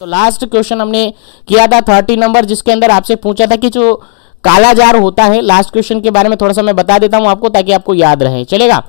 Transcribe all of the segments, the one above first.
तो last question हमने किया था 30 नंबर, जिसके अंदर आपसे पूछा था कि जो कालाजार होता है, लास्ट क्वेश्चन के बारे में थोड़ा सा मैं बता देता हूं आपको ताकि आपको याद रहे। चलेगा,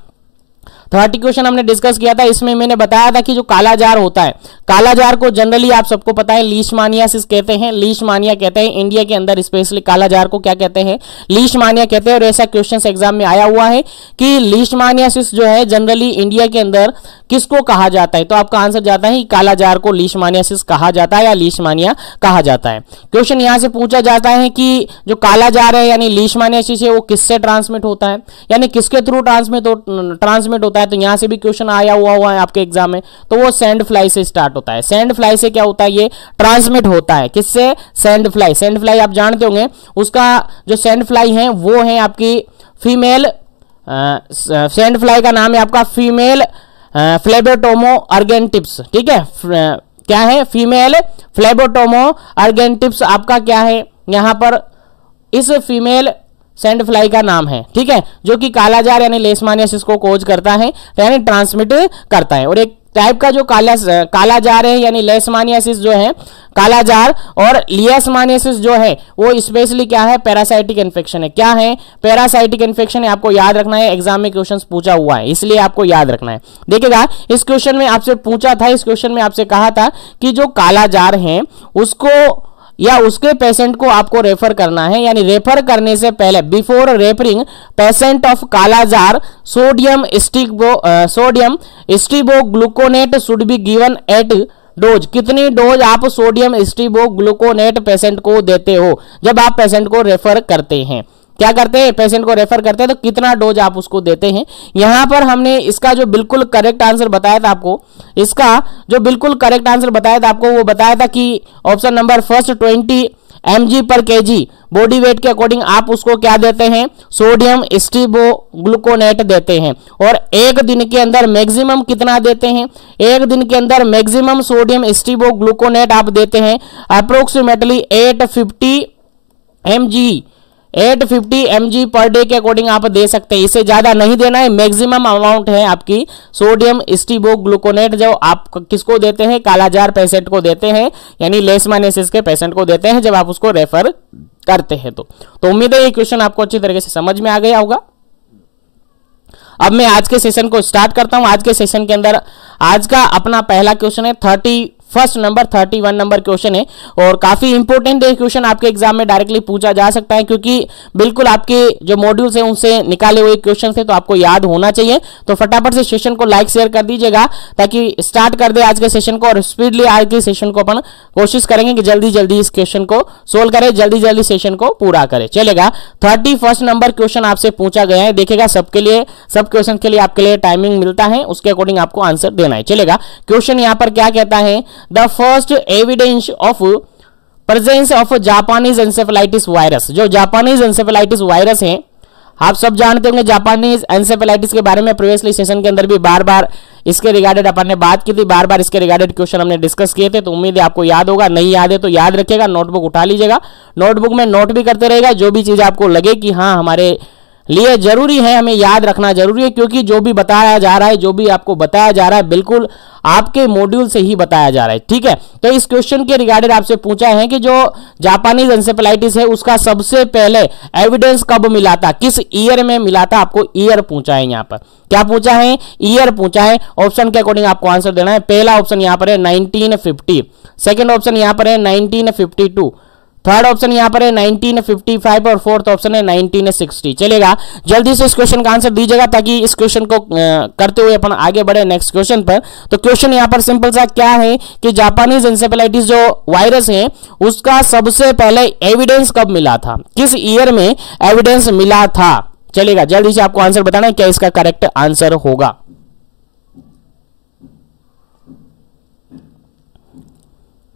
30 क्वेश्चन हमने डिस्कस किया था, इसमें मैंने बताया था कि जो कालाजार होता है, कालाजार को जनरली आप सबको पता है लीशमानियासिस कहते हैं, लीशमानिया कहते हैं। इंडिया के अंदर स्पेशली कालाजार को क्या कहते हैं, लीशमानिया कहते हैं। और ऐसा क्वेश्चन एग्जाम में आया हुआ है कि लीशमानियासिस जो है जनरली इंडिया के अंदर किसको कहा जाता है, तो आपका आंसर जाता है कालाजार को लीशमानियासिस कहा जाता है या लीशमानिया कहा जाता है। क्वेश्चन यहां से पूछा जाता है कि जो कालाजार है यानी लीशमानियासिस है वो किससे ट्रांसमिट होता है, यानी किसके थ्रू ट्रांसमिट होता है। तो यहां से भी क्वेश्चन आया हुआ है आपके एग्जाम में, तो वो सैंड फ्लाई से स्टार्ट होता है। सैंड फ्लाई से क्या होता है, ये ट्रांसमिट होता है किससे, सैंड फ्लाई। सैंड फ्लाई आप जानते होंगे, उसका जो सैंड फ्लाई है वो है आपकी फीमेल, सैंड फ्लाई का नाम है आपका फीमेल फ्लेबोटोमो अर्गेंटिप्स। ठीक है, क्या है, फीमेल फ्लेबोटोमो अर्गेंटिप्स आपका क्या है यहाँ पर, इस फीमेल सैंड फ्लाई का नाम है। ठीक है, जो कि कालाजार यानी लेशमानियासिस को कोज करता है यानी ट्रांसमिट करता है। और एक टाइप का जो कालाजार है यानी लेशमानियासिस जो है कालाजार, और लियसमानियासिस जो है वो स्पेशली क्या है, पैरासाइटिक इन्फेक्शन है। क्या है, पैरासाइटिक इन्फेक्शन है। आपको याद रखना है, एग्जाम में क्वेश्चंस पूछा हुआ है इसलिए आपको याद रखना है। देखिएगा, इस क्वेश्चन में आपसे पूछा था, इस क्वेश्चन में आपसे कहा था कि जो कालाजार है उसको या उसके पेशेंट को आपको रेफर करना है, यानी रेफर करने से पहले before referring patient of kala azar sodium stibogluconate should be given at dose. कितनी डोज आप सोडियम स्टीबोग्लूकोनेट पेशेंट को देते हो जब आप पेशेंट को रेफर करते हैं, क्या करते हैं, पेशेंट को रेफर करते हैं, तो कितना डोज आप उसको देते हैं। यहां पर हमने इसका जो बिल्कुल करेक्ट आंसर बताया था आपको, इसका जो बिल्कुल करेक्ट आंसर बताया था आपको, वो बताया था कि ऑप्शन नंबर फर्स्ट 20 mg पर kg बॉडी वेट के अकॉर्डिंग आप उसको क्या देते हैं, सोडियम स्टीबोग्लूकोनेट देते हैं। और एक दिन के अंदर मैक्सिमम कितना देते हैं, एक दिन के अंदर मैक्सिमम सोडियम स्टीबोग्लूकोनेट आप देते हैं अप्रोक्सीमेटली 850 mg पर डे के अकॉर्डिंग आप दे सकते हैं। इससे ज्यादा नहीं देना है, मैक्सिमम अमाउंट है आपकी सोडियम स्टीबोग्लूकोनेट जो आप किसको देते हैं, कालाजार पेशेंट को देते हैं यानी लेशमानियासिस के पेशेंट को देते हैं जब आप उसको रेफर करते हैं। तो उम्मीद है ये क्वेश्चन आपको अच्छी तरीके से समझ में आ गया होगा। अब मैं आज के सेशन को स्टार्ट करता हूं। आज के सेशन के अंदर आज का अपना पहला क्वेश्चन है 31 नंबर 31 नंबर क्वेश्चन है, और काफी इंपॉर्टेंट है क्वेश्चन, आपके एग्जाम में डायरेक्टली पूछा जा सकता है क्योंकि बिल्कुल आपके जो मॉड्यूल्स हैं उनसे निकाले हुए क्वेश्चन थे, तो आपको याद होना चाहिए। तो फटाफट से सेशन को लाइक शेयर कर दीजिएगा ताकि स्टार्ट कर दे आज के सेशन को, और स्पीडली आज के सेशन को अपन कोशिश करेंगे कि जल्दी जल्दी इस क्वेश्चन को सोल्व करें, जल्दी जल्दी सेशन को पूरा करें। चलेगा, 31 नंबर क्वेश्चन आपसे पूछा गया है। देखिएगा, सबके लिए सब क्वेश्चन के लिए आपके लिए टाइमिंग मिलता है, उसके अकॉर्डिंग आपको आंसर देना है। चलेगा, क्वेश्चन यहां पर क्या कहता है, the first evidence of presence of Japanese encephalitis virus. जो जापानीज एंसेफेलाइटिस वायरस है, आप सब जानते होंगे जापानीज एंसेफेलाइटिस के बारे में प्रीवियसली सेशन के अंदर भी बार बार इसके रिगार्डेड अपन ने बात की थी, बार बार इसके रिगार्डेड क्वेश्चन हमने डिस्कस किए थे। तो उम्मीद है आपको याद होगा, नहीं याद है तो याद रखिएगा, नोटबुक उठा लीजिएगा, नोटबुक में नोट भी करते रहेगा। जो भी चीज आपको लगे कि हाँ हमारे लिए जरूरी है, हमें याद रखना जरूरी है, क्योंकि जो भी बताया जा रहा है, जो भी आपको बताया जा रहा है, बिल्कुल आपके मॉड्यूल से ही बताया जा रहा है। ठीक है, तो इस क्वेश्चन के रिगार्डेड आपसे पूछा है कि जो जापानीज एंसेफेलाइटिस है उसका सबसे पहले एविडेंस कब मिला था, किस ईयर में मिला था, आपको ईयर पूछा है। यहाँ पर क्या पूछा है, ईयर पूछा है। ऑप्शन के अकॉर्डिंग आपको आंसर देना है। पहला ऑप्शन यहाँ पर है 1950, सेकेंड ऑप्शन यहाँ पर है 1952, थर्ड ऑप्शन यहां पर है 1955 और फोर्थ ऑप्शन है 1960। चलेगा, जल्दी से इस क्वेश्चन का आंसर दीजिएगा ताकि इस क्वेश्चन को करते हुए अपन आगे बढ़े नेक्स्ट क्वेश्चन पर। तो क्वेश्चन यहां पर सिंपल सा क्या है कि जापानीज एंसेफेलाइटिस जो वायरस है उसका सबसे पहले एविडेंस कब मिला था, किस ईयर में एविडेंस मिला था। चलेगा, जल्दी से आपको आंसर बताना है क्या इसका करेक्ट आंसर होगा।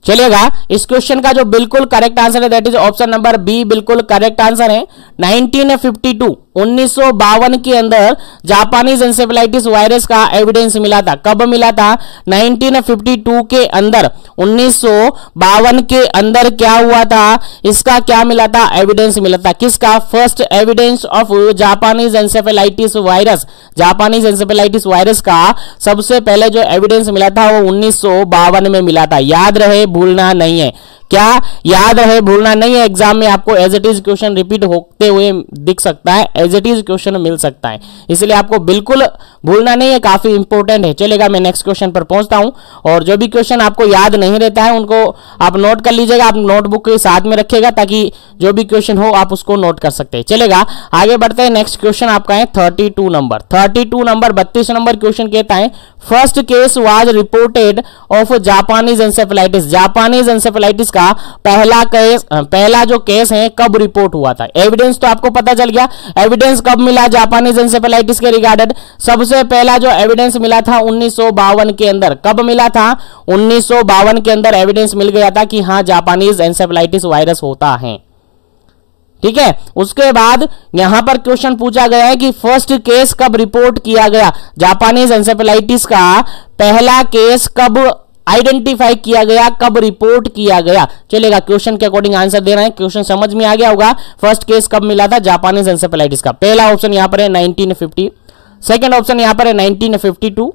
चलिएगा, इस क्वेश्चन का जो बिल्कुल करेक्ट आंसर है that is option number B, बिल्कुल करेक्ट आंसर है 1952। 1952 के अंदर जापानीज एंसेफेलाइटिस वायरस का एविडेंस मिला था। कब मिला था? 1952 के अंदर, 1952 के अंदर क्या हुआ था? इसका क्या मिला था? एविडेंस मिला था। किसका? First evidence of Japanese encephalitis virus. Japanese encephalitis virus का सबसे पहले जो एविडेंस मिला था वो 1952 में मिला था। याद रहे, भूलना नहीं है। क्या याद रहे, भूलना नहीं है। एग्जाम में आपको as it is question repeat होते हुए दिख सकता है, एज इट इज क्वेश्चन मिल सकता है, इसलिए आपको बिल्कुल भूलना नहीं है, काफी इंपॉर्टेंट है। चलेगा, मैं नेक्स्ट क्वेश्चन पर पहुंचता हूं। और जो भी क्वेश्चन आपको याद नहीं रहता है उनको आप नोट कर लीजिएगा, आप नोटबुक के साथ में रखिएगा ताकि जो भी क्वेश्चन हो आप उसको नोट कर सकते हैं। चलेगा, आगे बढ़ते हैं। नेक्स्ट क्वेश्चन आपका है 32 नंबर। 32 नंबर 32 नंबर क्वेश्चन कहता है first case was reported of Japanese encephalitis. Japanese encephalitis का पहला जो केस है कब रिपोर्ट हुआ था? एविडेंस तो आपको पता चल गया, एविडेंस कब मिला जापानीज एंसेफेलाइटिस के रिगार्डेड? सबसे पहला जो एविडेंस मिला था 1952 के अंदर। कब मिला था? 1952 के अंदर एविडेंस मिल गया था कि हाँ जापानीज एंसेफेलाइटिस वायरस होता है। ठीक है, उसके बाद यहां पर क्वेश्चन पूछा गया है कि फर्स्ट केस कब रिपोर्ट किया गया? जापानीज एंसेफेलाइटिस का पहला केस कब आइडेंटिफाई किया गया, कब रिपोर्ट किया गया? चलेगा, क्वेश्चन के अकॉर्डिंग आंसर देना है। क्वेश्चन समझ में आ गया होगा। फर्स्ट केस कब मिला था जापानीज एंसेफेलाइटिस का? पहला ऑप्शन यहां पर है 1950, सेकंड ऑप्शन यहां पर है 1952,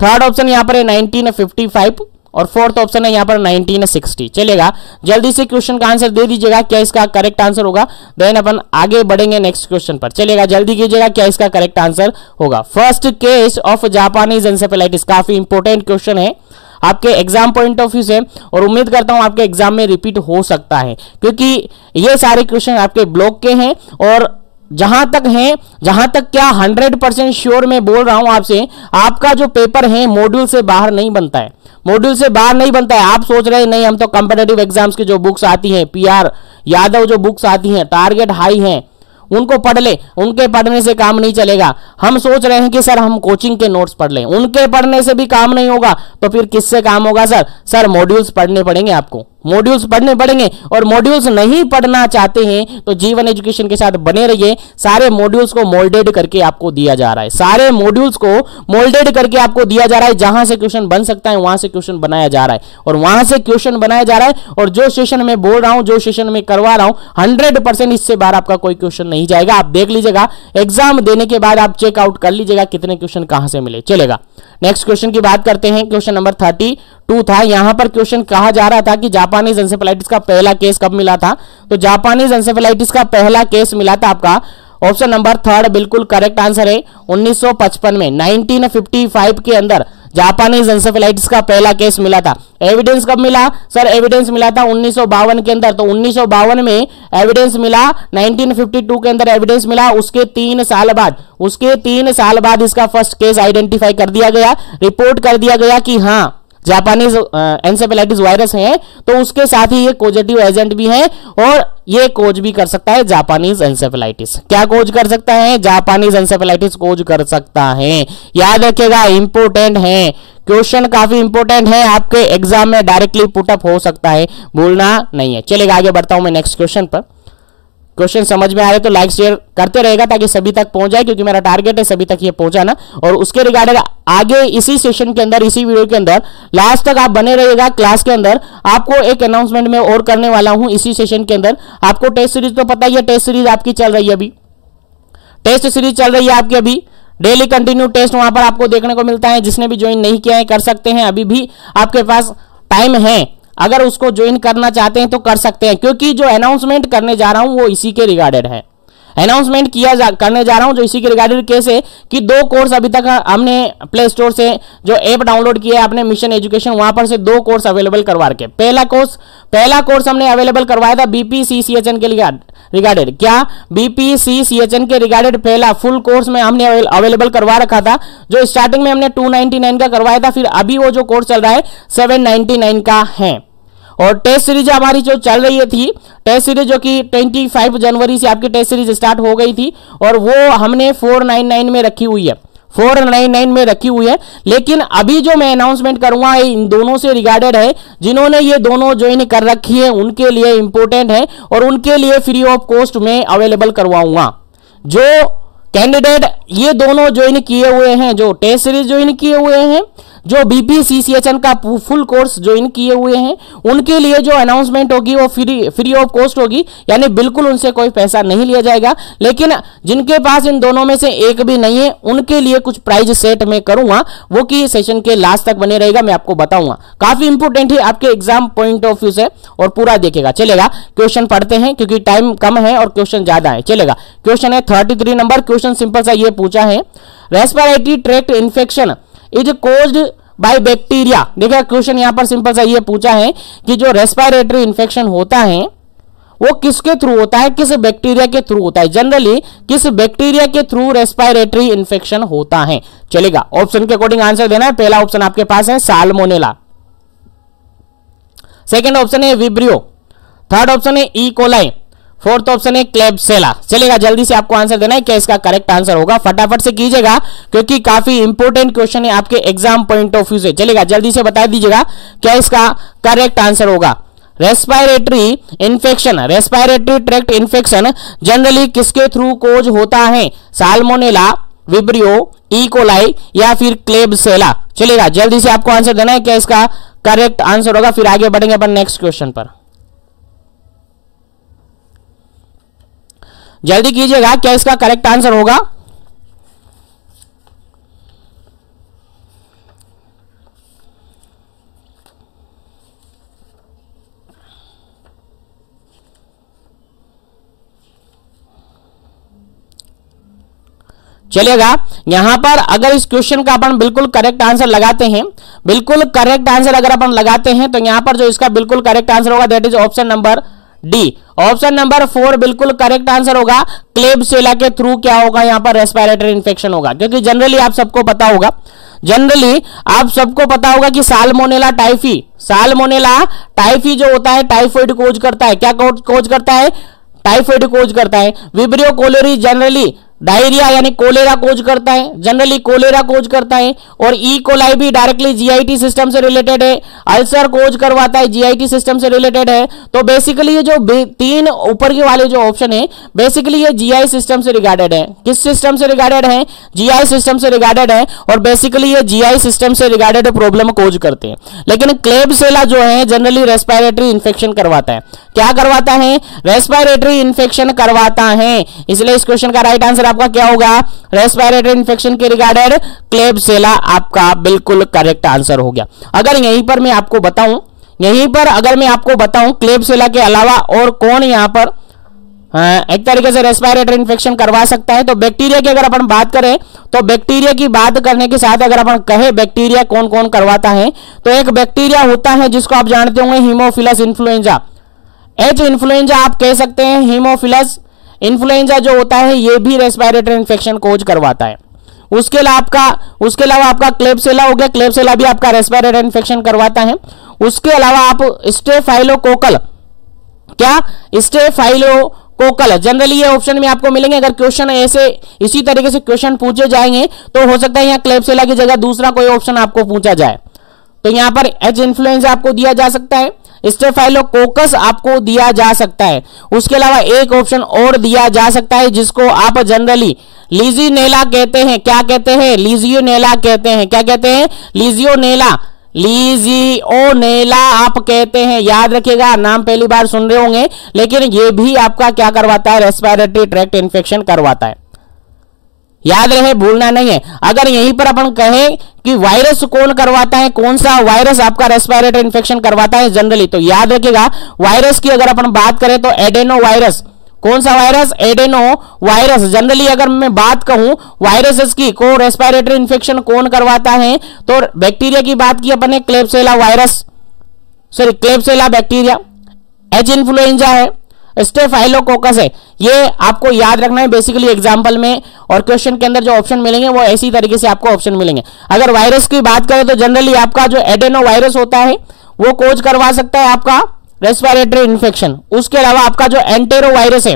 थर्ड ऑप्शन यहां पर है 1955 और फोर्थ ऑप्शन है यहां पर 1960। चलेगा, जल्दी से क्वेश्चन का आंसर दे दीजिएगा, क्या इसका करेक्ट आंसर होगा, देन अपन आगे बढ़ेंगे नेक्स्ट क्वेश्चन पर। चलेगा, जल्दी कीजिएगा, क्या इसका करेक्ट आंसर होगा? First case of Japanese encephalitis, काफी इंपॉर्टेंट क्वेश्चन है आपके एग्जाम पॉइंट ऑफ व्यू से, और उम्मीद करता हूं आपके एग्जाम में रिपीट हो सकता है, क्योंकि ये सारे क्वेश्चन आपके ब्लॉक के हैं। और जहां तक क्या 100% श्योर मैं बोल रहा हूं आपसे, आपका जो पेपर है मॉड्यूल से बाहर नहीं बनता है, मॉड्यूल से बाहर नहीं बनता है। आप सोच रहे हैं नहीं हम तो कॉम्पिटिटिव एग्जाम्स की जो बुक्स आती हैं, PR यादव जो बुक्स आती हैं, टारगेट हाई हैं, उनको पढ़ ले, उनके पढ़ने से काम नहीं चलेगा। हम सोच रहे हैं कि सर हम कोचिंग के नोट्स पढ़ लें, उनके पढ़ने से भी काम नहीं होगा, तो फिर किससे काम होगा सर मॉड्यूल्स पढ़ने पड़ेंगे, आपको मॉड्यूल्स पढ़ने पड़ेंगे। और मॉड्यूल्स नहीं पढ़ना चाहते हैं तो जीवन एजुकेशन के साथ बने रहिए। सारे मॉड्यूल्स को मोल्डेड करके आपको दिया जा रहा है, सारे मॉड्यूल्स को मोल्डेड करके आपको दिया जा रहा है। जहां से क्वेश्चन बन सकता है वहां से क्वेश्चन बनाया जा रहा है, और वहां से क्वेश्चन बनाया जा रहा है। और जो सेशन में बोल रहा हूं, जो सेशन में करवा रहा हूं, 100% इससे बाहर आपका कोई क्वेश्चन नहीं जाएगा। आप देख लीजिएगा, एग्जाम देने के बाद आप चेकआउट कर लीजिएगा कितने क्वेश्चन कहां से मिले। चलेगा, नेक्स्ट क्वेश्चन की बात करते हैं। क्वेश्चन नंबर 32 था। यहां पर क्वेश्चन कहा जा रहा था कि जापानीज एंसेफेलाइटिस का पहला केस कब मिला था? तो जापानीज एंसेफेलाइटिस का पहला केस मिला था आपका ऑप्शन नंबर 3 बिल्कुल करेक्ट आंसर है 1955 में, 1955 के अंदर जापानीज एंसेफेलाइटिस का पहला केस मिला था। एविडेंस कब मिला सर? एविडेंस मिला था 1952 के अंदर। तो 1952 में एविडेंस मिला, 1952 के अंदर एविडेंस मिला, उसके 3 साल बाद इसका फर्स्ट केस आइडेंटिफाई कर दिया गया, रिपोर्ट कर दिया गया कि हाँ जापानीज एंसेफेलाइटिस वायरस है। तो उसके साथ ही ये कोजेटिव एजेंट भी है और ये कोज भी कर सकता है जापानीज एंसेफेलाइटिस। क्या कोज कर सकता है? जापानीज एंसेफेलाइटिस कोज कर सकता है। याद रखिएगा, इंपोर्टेंट है क्वेश्चन, काफी इंपोर्टेंट है, आपके एग्जाम में डायरेक्टली पुटअप हो सकता है, भूलना नहीं है। चलेगा, आगे बढ़ता हूं मैं नेक्स्ट क्वेश्चन पर। क्वेश्चन समझ में आ रहे तो लाइक शेयर करते रहेगा ताकि सभी तक पहुंच जाए, क्योंकि मेरा टारगेट है सभी तक ये पहुंचाना। और उसके रिगार्डिंग आगे इसी सेशन के अंदर, इसी वीडियो के अंदर लास्ट तक आप बने रहिएगा। क्लास के अंदर आपको एक अनाउंसमेंट में और करने वाला हूं इसी सेशन के अंदर। आपको टेस्ट सीरीज तो पता ही है, टेस्ट सीरीज आपकी चल रही है, अभी टेस्ट सीरीज चल रही है आपकी, अभी डेली कंटिन्यू टेस्ट वहां पर आपको देखने को मिलता है। जिसने भी ज्वाइन नहीं किया है कर सकते हैं, अभी भी आपके पास टाइम है, अगर उसको ज्वाइन करना चाहते हैं तो कर सकते हैं, क्योंकि जो अनाउंसमेंट करने जा रहा हूं वो इसी के रिगार्डेड है। अनाउंसमेंट करने जा रहा हूं जो इसी के रिगार्डेड कैसे कि 2 कोर्स अभी तक हमने प्ले स्टोर से जो ऐप डाउनलोड किया है अपने मिशन एजुकेशन, वहां पर से 2 कोर्स अवेलेबल करवा के पहला कोर्स हमने अवेलेबल करवाया था BPCCHN के रिगार्डेड। क्या BPCCHN के रिगार्डेड पहला फुल कोर्स में हमने अवेलेबल करवा रखा था, जो स्टार्टिंग में हमने 299 का करवाया था, फिर अभी वो जो कोर्स चल रहा है 799 का है। और टेस्ट सीरीज हमारी जो चल रही थी, टेस्ट सीरीज जो कि 25 जनवरी से आपकी टेस्ट सीरीज स्टार्ट हो गई थी, और वो हमने 499 में रखी हुई है, 499 में रखी हुई है। लेकिन अभी जो मैं अनाउंसमेंट करूंगा इन दोनों से रिगार्डेड है। जिन्होंने ये दोनों ज्वाइन कर रखी है उनके लिए इंपॉर्टेंट है, और उनके लिए फ्री ऑफ कॉस्ट में अवेलेबल करवाऊंगा। जो कैंडिडेट ये दोनों ज्वाइन किए हुए हैं, जो टेस्ट सीरीज ज्वाइन किए हुए हैं, जो BPCCHN का फुल कोर्स ज्वाइन किए हुए हैं, उनके लिए जो अनाउंसमेंट होगी वो फ्री ऑफ कॉस्ट होगी, यानी बिल्कुल उनसे कोई पैसा नहीं लिया जाएगा। लेकिन जिनके पास इन दोनों में से एक भी नहीं है उनके लिए कुछ प्राइज सेट मैं करूंगा, वो कि सेशन के लास्ट तक बने रहेगा, मैं आपको बताऊंगा। काफी इंपोर्टेंट है आपके एग्जाम पॉइंट ऑफ व्यू से और पूरा देखेगा। चलेगा, क्वेश्चन पढ़ते हैं क्योंकि टाइम कम है और क्वेश्चन ज्यादा है। चलेगा, क्वेश्चन है 33 नंबर। क्वेश्चन सिंपल सा ये पूछा है, respiratory tract infection is caused by bacteria. देखिए क्वेश्चन यहां पर सिंपल सा ये पूछा है कि जो रेस्पिरेटरी इन्फेक्शन होता है वो किसके थ्रू होता है, किस बैक्टीरिया के थ्रू होता है, जनरली किस बैक्टीरिया के थ्रू रेस्पिरेटरी इन्फेक्शन होता है। चलेगा, ऑप्शन के अकॉर्डिंग आंसर देना है। पहला ऑप्शन आपके पास है साल्मोनेला, सेकंड ऑप्शन है विब्रियो, थर्ड ऑप्शन है ई कोलाई, फोर्थ ऑप्शन है क्लेब्सेला। चलेगा, जल्दी से आपको आंसर देना है, क्या इसका करेक्ट आंसर होगा। फटाफट से कीजिएगा क्योंकि काफी इंपोर्टेंट क्वेश्चन है आपके एग्जाम पॉइंट ऑफ व्यू से। चलेगा, जल्दी से बता दीजिएगा क्या इसका करेक्ट आंसर होगा। Respiratory infection, respiratory tract infection generally किसके थ्रू कोज होता है, साल्मोनेला, विब्रियो, ई कोलाई या फिर क्लेब्सेला। चलेगा, जल्दी से आपको आंसर देना है, क्या इसका करेक्ट आंसर होगा। फिर आगे बढ़ेंगे अपन नेक्स्ट क्वेश्चन पर। जल्दी कीजिएगा, क्या इसका करेक्ट आंसर होगा। चलेगा, यहां पर अगर इस क्वेश्चन का अपन बिल्कुल करेक्ट आंसर लगाते हैं, बिल्कुल करेक्ट आंसर अगर अपन लगाते हैं तो यहां पर जो इसका बिल्कुल करेक्ट आंसर होगा that is option number D. Option number 4 बिल्कुल करेक्ट आंसर होगा। क्लेब्सेला के थ्रू क्या होगा, यहां पर रेस्पिरेटरी इन्फेक्शन होगा, क्योंकि जनरली आप सबको पता होगा, जनरली आप सबको पता होगा कि साल्मोनेला टाइफी, साल्मोनेला टाइफी जो होता है टाइफॉइड कोज करता है। क्या कोज करता है, टाइफॉइड कोज करता है। विब्रियो कोलेरी जनरली डायरिया यानी कोलेरा कोज करता है, जनरली कोलेरा कोज करता है। और ई कोलाई भी डायरेक्टली जीआईटी सिस्टम से रिलेटेड है, अल्सर कोज करवाता है, जीआईटी सिस्टम से रिलेटेड है। तो बेसिकली ये जो तीन ऊपर के वाले जो ऑप्शन है बेसिकली ये जीआई सिस्टम से रिगार्डेड है। किस सिस्टम से रिगार्डेड है, जीआई सिस्टम से रिगार्डेड है, और बेसिकली ये जीआई सिस्टम से रिगार्डेड प्रॉब्लम कोज करते हैं। लेकिन क्लेब्सेला जो है जनरली रेस्पिरेटरी इन्फेक्शन करवाता है। क्या करवाता है, रेस्पिरेटरी इन्फेक्शन करवाता है। इसलिए इस क्वेश्चन का राइट आंसर आपका क्या होगा, रेस्पिरेटरी इन्फेक्शन के रिगार्डेड क्लेब्सेला आपका बिल्कुल करेक्ट आंसर हो गया। अगर यहीं पर मैं आपको बताऊं, यहीं पर अगर मैं आपको बताऊं क्लेब्सेला के अलावा और कौन यहां पर एक तरीके से रेस्पिरेटरी इन्फेक्शन करवा सकता है, तो बैक्टीरिया की अगर अपन बात करें तो बैक्टीरिया की बात करने के साथ अगर अपन कहे बैक्टीरिया कौन कौन करवाता है, तो एक बैक्टीरिया होता है जिसको आप जानते होंगे हीमोफिलस इन्फ्लुएंजा, एच इन्फ्लुएंजा आप कह सकते हैं। हीमोफिलस इन्फ्लुएंजा जो होता है ये भी रेस्पिरेटरी इन्फेक्शन कोज करवाता है। उसके अलावा आपका क्लेब्सेला हो गया, क्लेब्सेला भी आपका रेस्पिरेटरी इन्फेक्शन करवाता है। उसके अलावा आप स्टेफाइलोकोकल, क्या स्टेफाइलोकोकल, जनरली ये ऑप्शन में आपको मिलेंगे। अगर क्वेश्चन ऐसे इसी तरीके से क्वेश्चन पूछे जाएंगे तो हो सकता है यहाँ क्लेब्सेला की जगह दूसरा कोई ऑप्शन आपको पूछा जाए। तो यहाँ पर एच इन्फ्लुएंजा आपको दिया जा सकता है, स्टेफाइलोकोकस आपको दिया जा सकता है। उसके अलावा एक ऑप्शन और दिया जा सकता है जिसको आप जनरली लीजियोनेला कहते हैं। क्या कहते हैं, लीजियोनेला कहते हैं। क्या कहते हैं, लीजियोनेला, लीजियोनेला आप कहते हैं। याद रखिएगा, नाम पहली बार सुन रहे होंगे, लेकिन ये भी आपका क्या करवाता है, रेस्पिरेटरी ट्रैक्ट इन्फेक्शन करवाता है। याद रहे, भूलना नहीं है। अगर यहीं पर अपन कहें कि वायरस कौन करवाता है, कौन सा वायरस आपका रेस्पिरेटरी इन्फेक्शन करवाता है जनरली, तो याद रखिएगा वायरस की अगर अपन बात करें तो एडेनो वायरस। कौन सा वायरस, एडेनो वायरस। जनरली अगर मैं बात कहूं वायरसेस की को रेस्पिरेटरी इन्फेक्शन कौन करवाता है, तो बैक्टीरिया की बात की अपन ने, Klebsiella virus, sorry Klebsiella bacteria, H influenza है, स्टेफाइलोकोकस है। ये आपको याद रखना है बेसिकली एग्जांपल में, और क्वेश्चन के अंदर जो ऑप्शन मिलेंगे वो ऐसी तरीके से आपको ऑप्शन मिलेंगे। अगर वायरस की बात करें तो जनरली आपका जो एडेनो वायरस होता है वो कोज करवा सकता है आपका रेस्पिरेटरी इन्फेक्शन। उसके अलावा आपका जो एंटेरो वायरस है,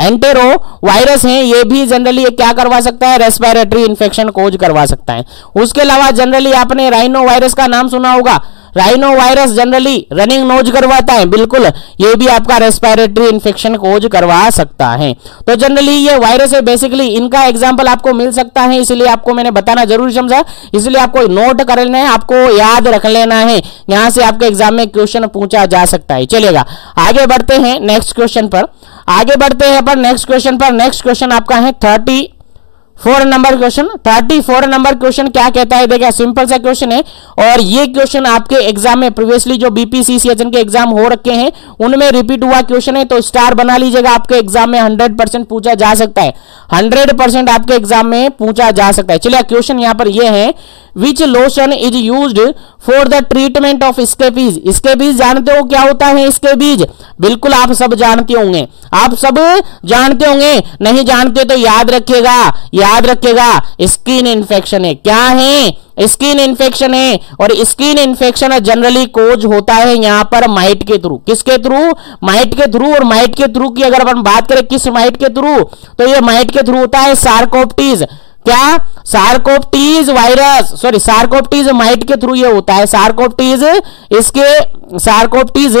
एंटेरो वायरस है, ये भी जनरली क्या करवा सकता है, रेस्पिरेटरी इन्फेक्शन कोज करवा सकता है। उसके अलावा जनरली आपने राइनो वायरस का नाम सुना होगा। Rhino virus generally running nose करवाता है, बिल्कुल ये भी आपका रेस्पिरेटरी इन्फेक्शन कोज करवा सकता है। तो जनरली ये वायरस है, बेसिकली इनका एग्जांपल आपको मिल सकता है, इसलिए आपको मैंने बताना जरूरी समझा, इसलिए आपको नोट कर लेना है, आपको याद रख लेना है, यहां से आपके एग्जाम में क्वेश्चन पूछा जा सकता है। चलेगा आगे बढ़ते हैं नेक्स्ट क्वेश्चन पर, आगे बढ़ते हैं पर नेक्स्ट क्वेश्चन पर। नेक्स्ट क्वेश्चन आपका है 34 नंबर क्वेश्चन। 34 नंबर क्वेश्चन क्या कहता है, देखिए सिंपल सा क्वेश्चन है और ये क्वेश्चन आपके एग्जाम में प्रीवियसली जो बीपीसीसीएचएन के एग्जाम हो रखे हैं उनमें रिपीट हुआ क्वेश्चन है, तो स्टार बना लीजिएगा, आपके एग्जाम में 100% पूछा जा सकता है, 100% आपके एग्जाम में पूछा जा सकता है। चलिए क्वेश्चन यहां पर यह है, which lotion is used for the treatment of scabies. Scabies जानते हो क्या होता है स्केबीज, बिल्कुल आप सब जानते होंगे, आप सब जानते होंगे, नहीं जानते तो याद रखिएगा, याद रखिएगा स्किन इन्फेक्शन है। क्या है, स्किन इन्फेक्शन है, और स्किन इन्फेक्शन जनरली कोज होता है यहां पर माइट के थ्रू। किसके थ्रू, माइट के थ्रू। और माइट के थ्रू की अगर अपन बात करें किस माइट के थ्रू, तो ये माइट के थ्रू होता है सार्कोप्टीज। क्या, सार्कोप्टीज वायरस, सॉरी सार्कोप्टीज माइट के थ्रू ये होता है, सार्कोप्टीज इसके, सार्कोप्टीज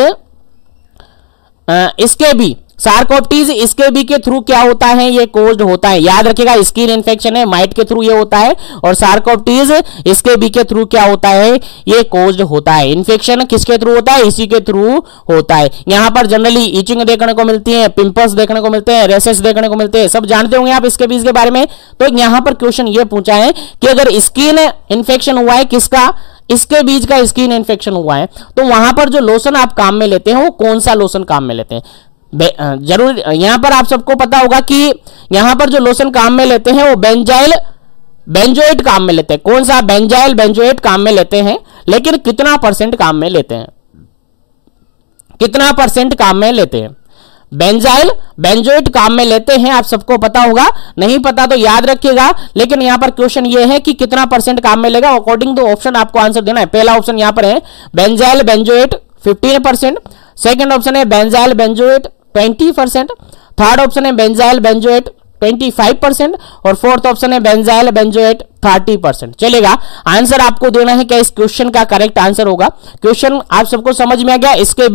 इसके भी, सार्कोप्टीज इसके भी के थ्रू क्या होता है, ये कोज्ड होता है। याद रखिएगा स्किन इन्फेक्शन है, माइट के थ्रू ये होता है, और सार्कोप्टीज इसके भी के थ्रू क्या होता है, ये कोज्ड होता है। इन्फेक्शन किसके थ्रू होता है, इसी के थ्रू होता है। यहां पर जनरली इचिंग देखने को मिलती है, पिंपल्स देखने को मिलते हैं, रेसेस देखने को मिलते हैं, सब जानते होंगे आप इसके बीच के बारे में। तो यहां पर क्वेश्चन ये पूछा है कि अगर स्किन इन्फेक्शन हुआ है, किसका, इसके बीच का स्किन इन्फेक्शन हुआ है, तो वहां पर जो लोशन आप काम में लेते हैं वो कौन सा लोशन काम में लेते हैं। जरूर यहां पर आप सबको पता होगा कि यहां पर जो लोशन काम में लेते हैं वो बेंजाइल बेंजोएट काम में लेते हैं। कौन सा, बेंजाइल बेंजोएट काम में लेते हैं, लेकिन कितना परसेंट काम में लेते हैं, कितना परसेंट काम में लेते हैं, बेंजाइल बेंजोएट काम में लेते हैं, आप सबको पता होगा, नहीं पता तो याद रखिएगा। लेकिन यहां पर क्वेश्चन ये है कि कितना परसेंट काम में लेगा, अकॉर्डिंग टू ऑप्शन आपको आंसर देना है। पहला ऑप्शन यहां पर है बेंजाइल बेंजोएट 15%, सेकंड ऑप्शन है बेंजाइल बेंजोएट 20%, थर्ड ऑप्शन है बेंजाइल बेंजोएट 25% और फोर्थ ऑप्शन है बेंजाइल बेंजोएट 30%। चलेगा आंसर आपको देना है, क्या इस क्वेश्चन का करेक्ट आंसर होगा। क्वेश्चन आप सबको समझ में आ गया। इसके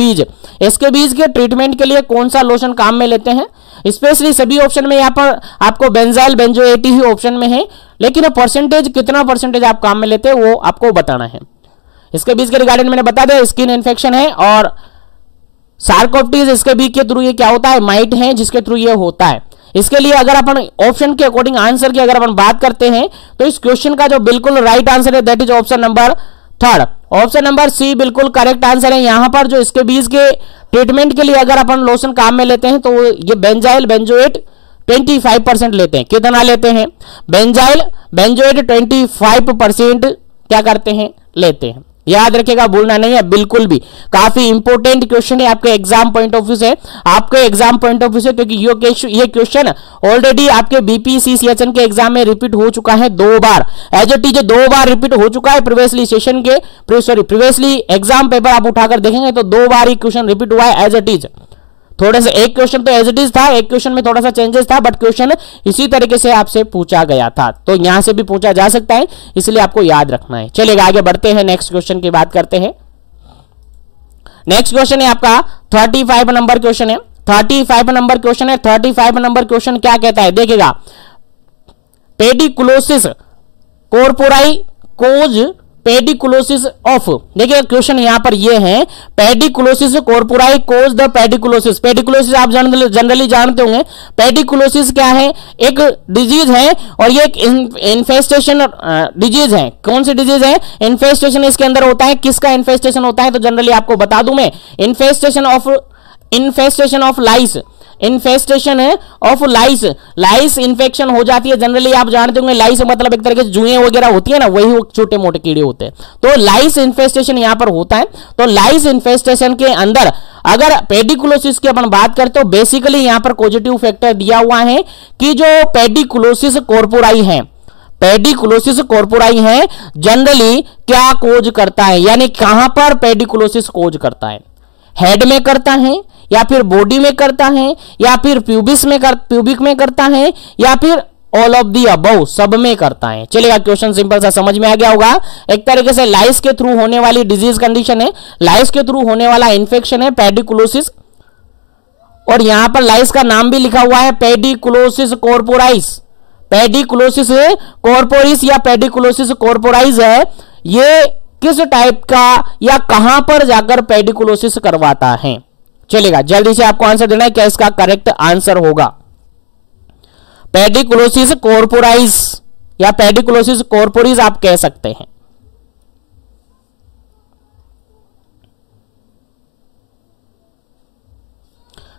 बीज के ट्रीटमेंट के लिए कौन सा लोशन काम में लेते हैं, स्पेशली सभी ऑप्शन में यहाँ पर आपको बेंजाइल बेंजोएट ही ऑप्शन में है, लेकिन परसेंटेज कितना परसेंटेज आप काम में लेते हैं वो आपको बताना है। इसके बीच के रिगार्डिंग मैंने बता दिया, स्किन इन्फेक्शन है, और सार्कोप्टीज इसके बीच के थ्रू ये क्या होता है, माइट है जिसके थ्रू ये होता है। इसके लिए अगर अपन ऑप्शन के अकॉर्डिंग आंसर की अगर अपन बात करते हैं तो इस क्वेश्चन का जो बिल्कुल राइट आंसर है that is option number 3, option number C बिल्कुल करेक्ट आंसर है। यहां पर जो इसके बीच के ट्रीटमेंट के लिए अगर अपन लोशन काम में लेते हैं तो ये बेंजाइल बेंजोएट 25% लेते हैं। कितना लेते हैं, बेंजाइल बेंजोएट 25% क्या करते हैं, लेते हैं। याद रखिएगा, भूलना नहीं है बिल्कुल भी। काफी इंपॉर्टेंट क्वेश्चन है आपके एग्जाम पॉइंट ऑफ व्यू से, आपके एग्जाम पॉइंट ऑफ व्यू से, क्योंकि ये क्वेश्चन ऑलरेडी आपके बीपीसीसीएचएन के एग्जाम में रिपीट हो चुका है 2 बार, एज इट इज 2 बार रिपीट हो चुका है। प्रीवियसली सेशन के प्रीवियसली एग्जाम पेपर आप उठाकर देखेंगे तो 2 बार ही क्वेश्चन रिपीट हुआ है एज इट इज। थोड़े से एक क्वेश्चन तो एज इट इज था, एक क्वेश्चन में थोड़ा सा चेंजेस था, बट क्वेश्चन इसी तरीके से आपसे पूछा गया था, तो यहां से भी पूछा जा सकता है, इसलिए आपको याद रखना है। चलिएगा आगे बढ़ते हैं, नेक्स्ट क्वेश्चन की बात करते हैं। नेक्स्ट क्वेश्चन है आपका 35 नंबर क्वेश्चन है, 35 नंबर क्वेश्चन है। 35 नंबर क्वेश्चन क्या कहता है, देखिएगा, पेडिकुलोसिस कोर्पोराई कोज पेडिकुलोसिस ऑफ। देखिए क्वेश्चन यहां पर ये है, पेडिकुलोसिस कोर्पोराई कोज द पेडिकुलोसिस। पेडिकुलोसिस आप जनरली जानते होंगे, पेडिकुलोसिस क्या है, एक डिजीज है और ये एक इन्फेस्टेशन डिजीज है। कौन सी डिजीज है, इन्फेस्टेशन इसके अंदर होता है। किसका इन्फेस्टेशन होता है, तो जनरली आपको बता दूं मैं, इन्फेस्टेशन ऑफ लाइस, इन्फेस्टेशन है ऑफ लाइस, लाइस इन्फेक्शन हो जाती है। जनरली आप जानते होंगे लाइस मतलब एक तरह के जुएं वगैरह होती है ना, वही छोटे मोटे कीड़े होते हैं, तो लाइस इन्फेस्टेशन यहां पर होता है। तो लाइस इन्फेस्टेशन के अंदर अगर पेडिकुलोसिस की अपन बात करें तो बेसिकली यहां पर पॉजिटिव फैक्टर दिया हुआ है कि जो पेडिकुलोसिस कॉर्पोराई है, पेडिकुलोसिस कॉर्पोराई है, जनरली क्या कोज करता है, यानी कहां पर पेडिकुलोसिस कोज करता है, हेड में करता है या फिर बॉडी में करता है या फिर प्यूबिक में करता है या फिर ऑल ऑफ दी अबव, सब में करता है। चलेगा, क्वेश्चन सिंपल सा समझ में आ गया होगा। एक तरीके से लाइस के थ्रू होने वाली डिजीज कंडीशन है, लाइस के थ्रू होने वाला इन्फेक्शन है पेडिकुलोसिस, और यहां पर लाइस का नाम भी लिखा हुआ है पेडिकुलोसिस कॉर्पोराइस। पेडिकुलोसिस कॉर्पोरिस या पेडिकुलोसिस कॉर्पोराइस है, ये किस टाइप का या कहां पर जाकर पेडिकुलोसिस करवाता है। चलेगा, जल्दी से आपको आंसर देना है, क्या इसका करेक्ट आंसर होगा। पेडिकुलोसिस कॉर्पोराइस या पेडिकुलोसिस कॉर्पोरिस आप कह सकते हैं।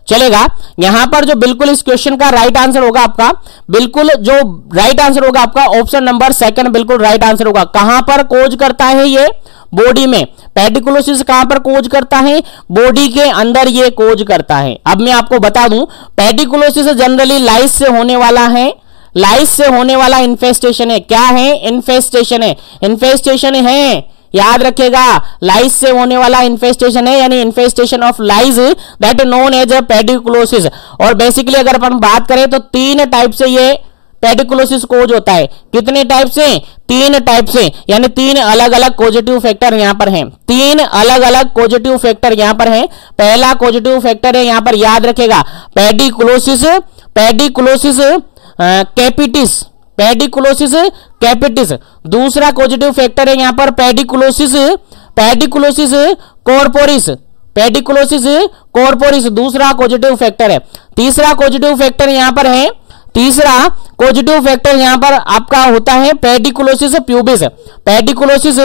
चलेगा, यहां पर जो बिल्कुल इस क्वेश्चन का राइट आंसर होगा आपका, बिल्कुल जो राइट आंसर होगा आपका ऑप्शन नंबर सेकंड बिल्कुल राइट आंसर होगा। कहां पर कोज करता है ये, बॉडी में। पेडिकुलोसिस कहां पर कोज करता है, बॉडी के अंदर ये कोज करता है। अब मैं आपको बता दूं, पेडिकुलोसिस जनरली लाइस से होने वाला है, लाइस से होने वाला इन्फेस्टेशन है। क्या है, इन्फेस्टेशन है, इन्फेस्टेशन है, याद रखिएगा, लाइस से होने वाला इन्फेस्टेशन है, यानी infestation of lice that known as pediculosis. और बेसिकली अगर अपन बात करें तो 3 टाइप से ये पेडिकुलोसिस कोज होता है। कितने टाइप से, 3 टाइप से, यानी 3 अलग अलग कोजेटिव फैक्टर यहां पर हैं, 3 अलग अलग कोजेटिव फैक्टर यहां पर हैं। पहला कोजेटिव फैक्टर है यहां पर, याद रखेगा, पेडिकुलोसिस, पेडिकुलोसिस कैपिटिस, पेडिकुलोसिस कैपिटिस। दूसरा पॉजिटिव फैक्टर है यहां पर पेडिकुलोसिस, पेडिकुलोसिस कॉर्पोरिस, पेडिकुलोसिस कॉर्पोरिस दूसरा पॉजिटिव फैक्टर है। तीसरा पॉजिटिव फैक्टर यहां पर है, तीसरा पॉजिटिव फैक्टर यहां पर आपका होता है पेडिकुलोसिस प्यूबिस, पेडिकुलोसिस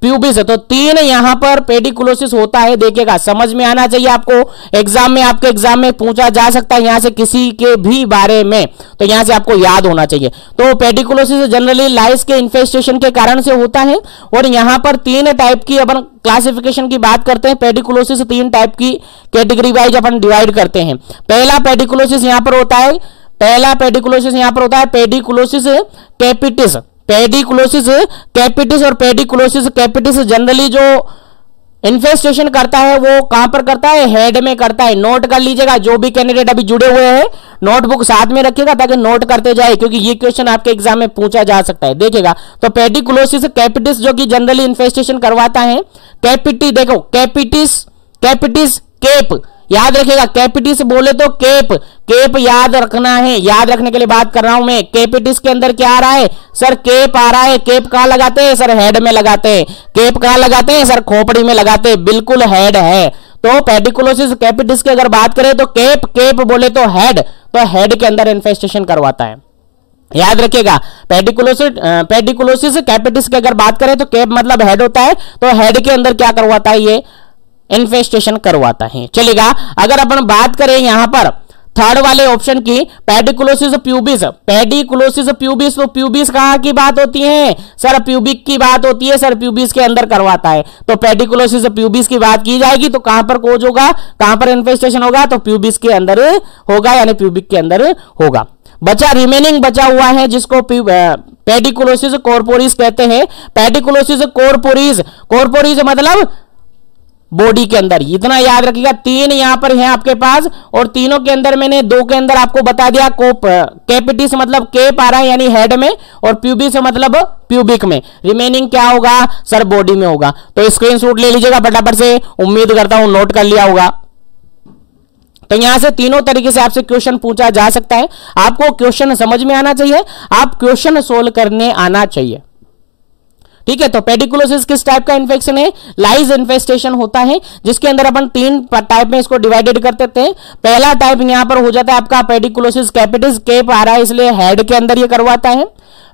प्यूबिस। तो 3 यहां पर पेडिकुलोसिस होता है। देखिएगा, समझ में आना चाहिए आपको, एग्जाम में, आपके एग्जाम में पूछा जा सकता है यहां से किसी के भी बारे में, तो यहां से आपको याद होना चाहिए। तो पेडिकुलोसिस जनरली लाइस के इन्फेस्टेशन के कारण से होता है। और यहां पर 3 टाइप की अपन क्लासिफिकेशन की बात करते हैं, पेडिकुलोसिस 3 टाइप की कैटेगरी वाइज अपन डिवाइड करते हैं। पहला पेडिकुलोसिस यहां पर होता है, पहला पेडिकुलोसिस यहां पर होता है पेडिकुलोसिस कैपिटिस, पेडिकुलोसिस कैपिटिस। और पेडिकुलोसिस कैपिटिस जनरली जो इन्फेस्टेशन करता है वो कहां पर करता है, हेड में करता है। नोट कर लीजिएगा, जो भी कैंडिडेट अभी जुड़े हुए हैं नोटबुक साथ में रखिएगा ताकि नोट करते जाए, क्योंकि ये क्वेश्चन आपके एग्जाम में पूछा जा सकता है। देखिएगा, तो पेडिकुलोसिस कैपिटिस जो कि जनरली इन्फेस्टेशन करवाता है, कैपिटी, देखो कैपिटिस, कैपिटिस केप, याद रखिएगा, कैपिटिस बोले तो केप, केप याद रखना है, याद रखने के लिए बात कर रहा हूं मैं। कैपिटिस के अंदर क्या आ रहा है सर, केप आ रहा है। केप कहां लगाते हैं सर, हेड में लगाते हैं। केप कहां लगाते हैं सर, खोपड़ी में लगाते हैं, बिल्कुल हेड है। तो पेडिकुलोसिस कैपिटिस की अगर बात करें तो केप, केप बोले तो हेड, तो हेड के अंदर इन्फेस्टेशन करवाता है। याद रखिएगा, पेडिकुलोसिस कैपिटिस की अगर बात करें तो केप मतलब हेड होता है, तो हेड के अंदर क्या करवाता है, ये इन्फेस्टेशन करवाता है। चलेगा, अगर अपन बात करें यहां पर थर्ड वाले ऑप्शन की, पेडिकुलोसिस प्यूबिस, पेडिकुलोसिस प्यूबिस, तो प्यूबिस कहां की बात होती है सर, प्यूबिक की बात होती है सर, प्यूबिस के अंदर करवाता है। तो पेडिकुलोसिस प्यूबिस की बात की जाएगी तो कहां पर कोज होगा, कहां पर इन्फेस्टेशन होगा, तो प्यूबिस के अंदर होगा, यानी प्यूबिक के अंदर होगा। बचा रिमेनिंग बचा हुआ है जिसको पेडिकुलोसिस कॉर्पोरिस कहते हैं। पेडिकुलोसिस कॉर्पोरिस, कॉर्पोरिस मतलब बॉडी के अंदर, इतना याद रखिएगा। 3 यहां पर हैं आपके पास, और तीनों के अंदर मैंने 2 के अंदर आपको बता दिया, कैपिटिस मतलब केप आ रहा है यानी हेड में, और प्यूबिस मतलब प्यूबिक में। रिमेनिंग क्या होगा सर, बॉडी में होगा। तो स्क्रीनशॉट ले लीजिएगा फटाफट से, उम्मीद करता हूं नोट कर लिया होगा। तो यहां से तीनों तरीके से आपसे क्वेश्चन पूछा जा सकता है। आपको क्वेश्चन समझ में आना चाहिए, आप क्वेश्चन सोल्व करने आना चाहिए, ठीक है। तो पेडिकुलोसिस किस टाइप का इन्फेक्शन है, लाइस इन्फेस्टेशन होता है, जिसके अंदर अपन 3 टाइप में इसको डिवाइडेड कर देते हैं। पहला टाइप यहां पर हो जाता है आपका पेडिकुलोसिस कैपिटिस, केप आ रहा है इसलिए हेड के अंदर ये करवाता है।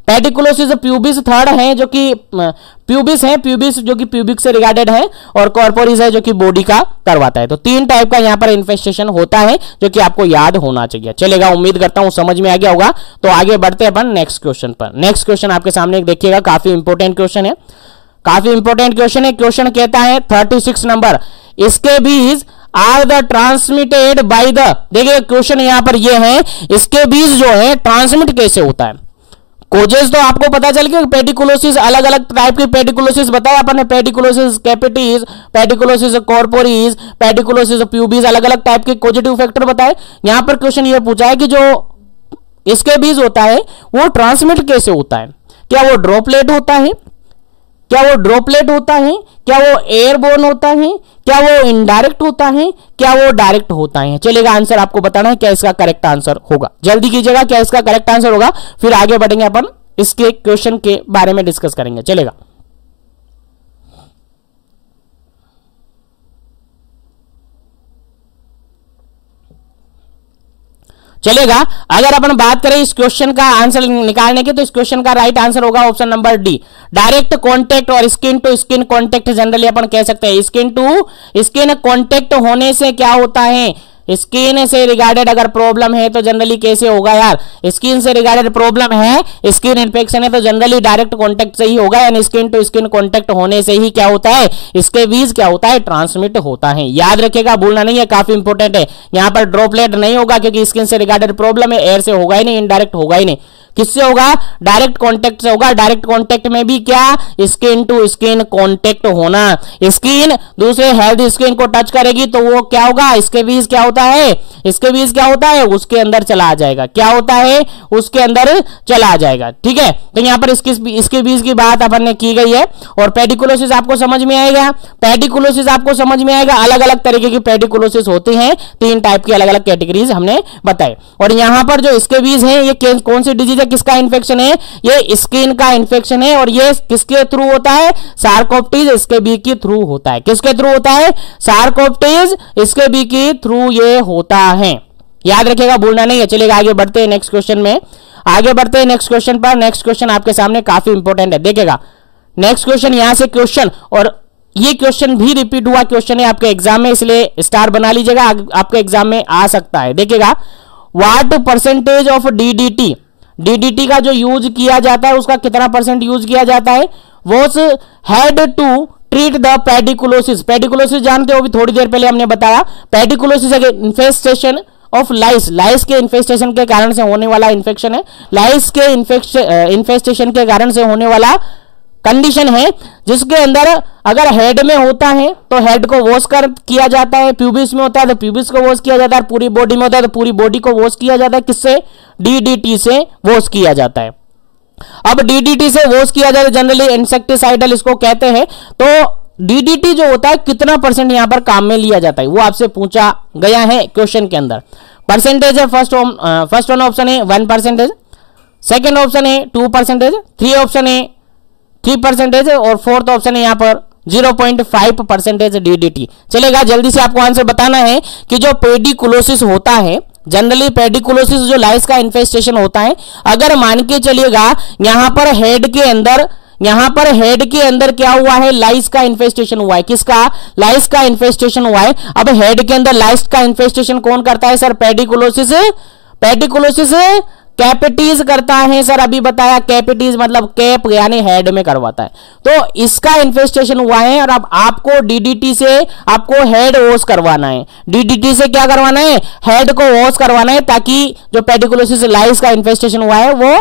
पेडिकुलोसिस प्यूबिस थर्ड है, जो कि प्यूबिस है, प्यूबिस जो कि प्यूबिक से रिगार्डेड है, और कॉर्पोरिस है जो कि बॉडी का करवाता है। तो 3 टाइप का यहां पर इन्फेस्टेशन होता है, जो कि आपको याद होना चाहिए। चलेगा, उम्मीद करता हूं समझ में आ गया होगा। तो आगे बढ़ते हैं अपन नेक्स्ट क्वेश्चन पर। नेक्स्ट क्वेश्चन आपके सामने देखिएगा, काफी इंपॉर्टेंट क्वेश्चन है, काफी इंपॉर्टेंट क्वेश्चन है। क्वेश्चन कहता है 36 number, scabies are the transmitted by the, देखिए क्वेश्चन यहां पर ये है, स्केबीज जो है ट्रांसमिट कैसे होता है। कोजेस तो आपको पता चल गया, पेडिकुलोसिस अलग अलग टाइप की पेडिकुलोसिस बताया अपन ने, पेडिकुलोसिस कैपिटिस, पेडिकुलोसिस कॉर्पोरिस, पेडिकुलोसिस प्यूबिस, अलग अलग टाइप के कोजेटिव फैक्टर बताए। यहां पर क्वेश्चन ये पूछा है कि जो स्केबीज होता है वो ट्रांसमिट कैसे होता है? क्या वो ड्रॉपलेट होता है? क्या वो ड्रॉपलेट होता है? क्या वो एयरबोर्न होता है? क्या वो इनडायरेक्ट होता है? क्या वो डायरेक्ट होता है? चलेगा, आंसर आपको बताना है क्या इसका करेक्ट आंसर होगा। जल्दी कीजिएगा, क्या इसका करेक्ट आंसर होगा, फिर आगे बढ़ेंगे अपन इसके क्वेश्चन के बारे में डिस्कस करेंगे। चलेगा, चलेगा। अगर अपन बात करें इस क्वेश्चन का आंसर निकालने के, तो इस क्वेश्चन का राइट आंसर होगा option number D, direct contact और skin to skin contact generally अपन कह सकते हैं। स्किन टू स्किन कांटेक्ट होने से क्या होता है, स्किन से रिगार्डेड अगर प्रॉब्लम है तो जनरली कैसे होगा यार, स्किन से रिगार्डेड प्रॉब्लम है, स्किन इन्फेक्शन है तो जनरली डायरेक्ट कांटेक्ट से ही होगा, यानी स्किन टू स्किन कांटेक्ट होने से ही क्या होता है, इसके बीच क्या होता है, ट्रांसमिट होता है। याद रखिएगा, भूलना नहीं है, काफी इंपॉर्टेंट है। यहां पर ड्रॉपलेट नहीं होगा क्योंकि स्किन से रिगार्डेड प्रॉब्लम है, एयर से होगा ही नहीं, इनडायरेक्ट होगा ही नहीं, किससे होगा, डायरेक्ट कांटेक्ट से होगा। डायरेक्ट कांटेक्ट में भी क्या, स्किन टू स्किन कांटेक्ट होना, स्किन दूसरे हेल्दी स्किन को टच करेगी तो वो क्या होगा, इसके बीच क्या होता है, इसके बीच क्या होता है, उसके अंदर चला जाएगा, क्या होता है, उसके अंदर चला जाएगा। ठीक है, तो यहां पर इसके बीच की बात अपन ने की गई है। और पेडिकुलोसिस आपको समझ में आएगा, पेडिकुलोसिस आपको समझ में आएगा, अलग अलग तरीके की पेडिकुलोसिस होती है, 3 टाइप की अलग अलग कैटेगरीज हमने बताए। और यहां पर जो इसके बीच है, ये कौन सी डिजीज है, किसका इन्फेक्शन है, ये स्किन का इन्फेक्शन है, और ये किसके थ्रू होता है, सार्कोप्टिज स्केबी के थ्रू होता है। किसके थ्रू होता है, सार्कोप्टिज स्केबी के थ्रू ये होता है। याद रखिएगा, भूलना नहीं है। चलिए आगे बढ़ते हैं नेक्स्ट क्वेश्चन में, आगे बढ़ते हैं नेक्स्ट क्वेश्चन पर। नेक्स्ट क्वेश्चन आपके सामने काफी इंपॉर्टेंट है, देखिएगा नेक्स्ट क्वेश्चन, यहां से क्वेश्चन, और ये क्वेश्चन भी रिपीट हुआ क्वेश्चन है आपके एग्जाम में, इसलिए स्टार बना लीजिएगा, आपके एग्जाम में आ सकता है। देखिएगा, what percentage of DDT, DDT का जो यूज किया जाता है उसका कितना परसेंट यूज किया जाता है, was had to treat the pediculosis. Pediculosis जानते हो, भी थोड़ी देर पहले हमने बताया, पेडिकुलोसिस इन्फेस्टेशन ऑफ लाइस, लाइस के इन्फेस्टेशन के कारण से होने वाला इन्फेक्शन है, लाइस के इन्फेस्टेशन के कारण से होने वाला कंडीशन है, जिसके अंदर अगर हेड में होता है तो हेड को वॉश कर किया जाता है, प्यूबिस में होता है तो प्यूबिस को वॉश किया जाता है, पूरी बॉडी में होता है तो पूरी बॉडी को वॉश किया जाता है, किससे, डीडीटी से वॉश किया जाता है। अब डीडीटी से वॉश किया जाता है, जनरली इंसेक्टिसाइडल इसको कहते हैं। तो डीडीटी जो होता है कितना परसेंट यहां पर काम में लिया जाता है, वो आपसे पूछा गया है क्वेश्चन के अंदर। परसेंटेज है, फर्स्ट वन ऑप्शन है 1%, सेकेंड ऑप्शन है 2%, 3 ऑप्शन है 3%, और फोर्थ ऑप्शन है यहां पर 0.5% डीडीटी। चलेगा, जल्दी से आपको आंसर बताना है कि जो पेडिकुलोसिस होता है, जनरली पेडिकुलोसिस जो लाइस का इन्फेस्टेशन होता है, अगर मान के चलिएगा यहां पर हेड के अंदर, यहां पर हेड के अंदर क्या हुआ है, लाइस का इन्फेस्टेशन हुआ है, किसका, लाइस का इन्फेस्टेशन हुआ है। अब हेड के अंदर लाइस का इन्फेस्टेशन कौन करता है सर, पेडिकुलोसिस, पेडिकुलोसिस कैपिटीज करता है सर, अभी बताया, कैपिटीज मतलब कैप यानी हेड में करवाता है। तो इसका इन्फेस्टेशन हुआ है, और अब आपको डीडीटी से आपको हेड वॉश करवाना है, डीडीटी से क्या करवाना है, हेड को वॉश करवाना है, ताकि जो पेडिकुलोसिस लाइस का इन्फेस्टेशन हुआ है वो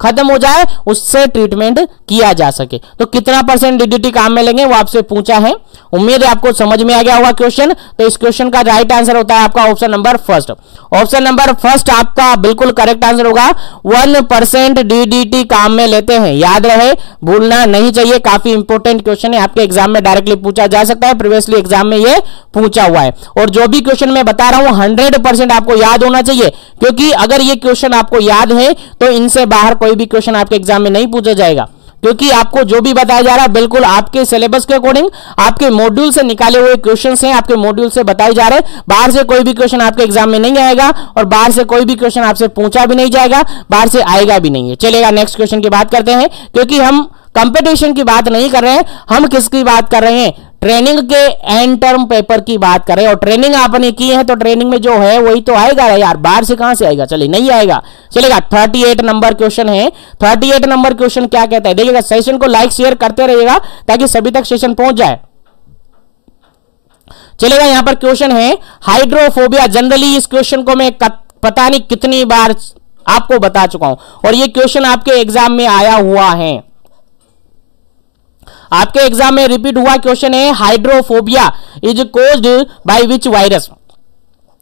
खत्म हो जाए, उससे ट्रीटमेंट किया जा सके। तो कितना परसेंट डीडीटी काम में लेंगे वो आपसे पूछा है, उम्मीद है आपको समझ में आ गया होगा क्वेश्चन। तो इस क्वेश्चन का राइट आंसर होता है आपका option number first, option number first आपका बिल्कुल करेक्ट आंसर होगा। 1% डीडीटी काम में लेते हैं, याद रहे, भूलना नहीं चाहिए, काफी इंपॉर्टेंट क्वेश्चन है, आपके एग्जाम में डायरेक्टली पूछा जा सकता है, प्रीवियसली एग्जाम में ये पूछा हुआ है। और जो भी क्वेश्चन मैं बता रहा हूं 100% आपको याद होना चाहिए, क्योंकि अगर ये क्वेश्चन आपको याद है तो इनसे बाहर कोई भी क्वेश्चन आपके एग्जाम में नहीं पूछा जाएगा, क्योंकि आपको जो भी बताया जा रहा है बिल्कुल आपके सिलेबस के अकॉर्डिंग, आपके मॉड्यूल से निकाले हुए क्वेश्चंस हैं, आपके मॉड्यूल से बताए जा रहे हैं। बाहर से कोई भी क्वेश्चन आपके एग्जाम में नहीं आएगा, और बाहर से कोई भी क्वेश्चन आपसे पूछा भी नहीं जाएगा, बाहर से आएगा भी नहीं है। चलेगा, नेक्स्ट क्वेश्चन की बात करते हैं, क्योंकि हम कंपटीशन की बात नहीं कर रहे हैं, हम किसकी बात कर रहे हैं, ट्रेनिंग के एंड टर्म पेपर की बात करें। और ट्रेनिंग आपने की है तो ट्रेनिंग में जो है वही तो आएगा यार, बाहर से कहां से आएगा, चलिए नहीं आएगा। चलेगा, 38 नंबर क्वेश्चन है, 38 नंबर क्वेश्चन क्या कहता है, देखिएगा, सेशन को लाइक शेयर करते रहिएगा ताकि सभी तक सेशन पहुंच जाए। चलेगा, यहां पर क्वेश्चन है हाइड्रोफोबिया। जनरली इस क्वेश्चन को मैं पता नहीं कितनी बार आपको बता चुका हूं, और ये क्वेश्चन आपके एग्जाम में आया हुआ है, आपके एग्जाम में रिपीट हुआ क्वेश्चन है, hydrophobia is caused by which virus.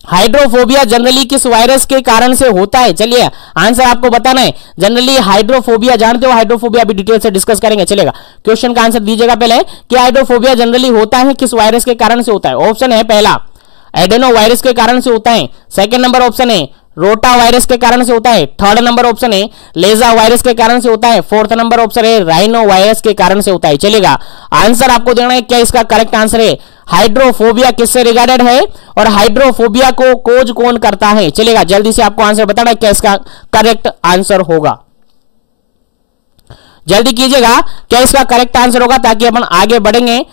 Hydrophobia generally किस वायरस के कारण से होता है? चलिए आंसर आपको बताना है। जनरली हाइड्रोफोबिया जानते हो, हाइड्रोफोबिया अभी डिटेल से डिस्कस करेंगे। चलेगा, क्वेश्चन का आंसर दीजिएगा पहले कि हाइड्रोफोबिया जनरली होता है किस वायरस के कारण से होता है। ऑप्शन है पहला एडेनो वायरस के कारण से होता है, सेकंड नंबर ऑप्शन है रोटा वायरस के कारण से होता है, थर्ड नंबर ऑप्शन है लेजा वायरस के कारण से होता है, फोर्थ नंबर ऑप्शन है राइनो वायरस के कारण से होता है। चलेगा, आंसर आपको देना है। क्या इसका करेक्ट आंसर है? हाइड्रोफोबिया किससे रिगार्डेड है और हाइड्रोफोबिया को कोज कौन करता है? चलेगा, जल्दी से आपको आंसर बताना है क्या इसका करेक्ट आंसर होगा। जल्दी कीजिएगा, क्या इसका करेक्ट आंसर होगा ताकि अपन आगे बढ़ेंगे।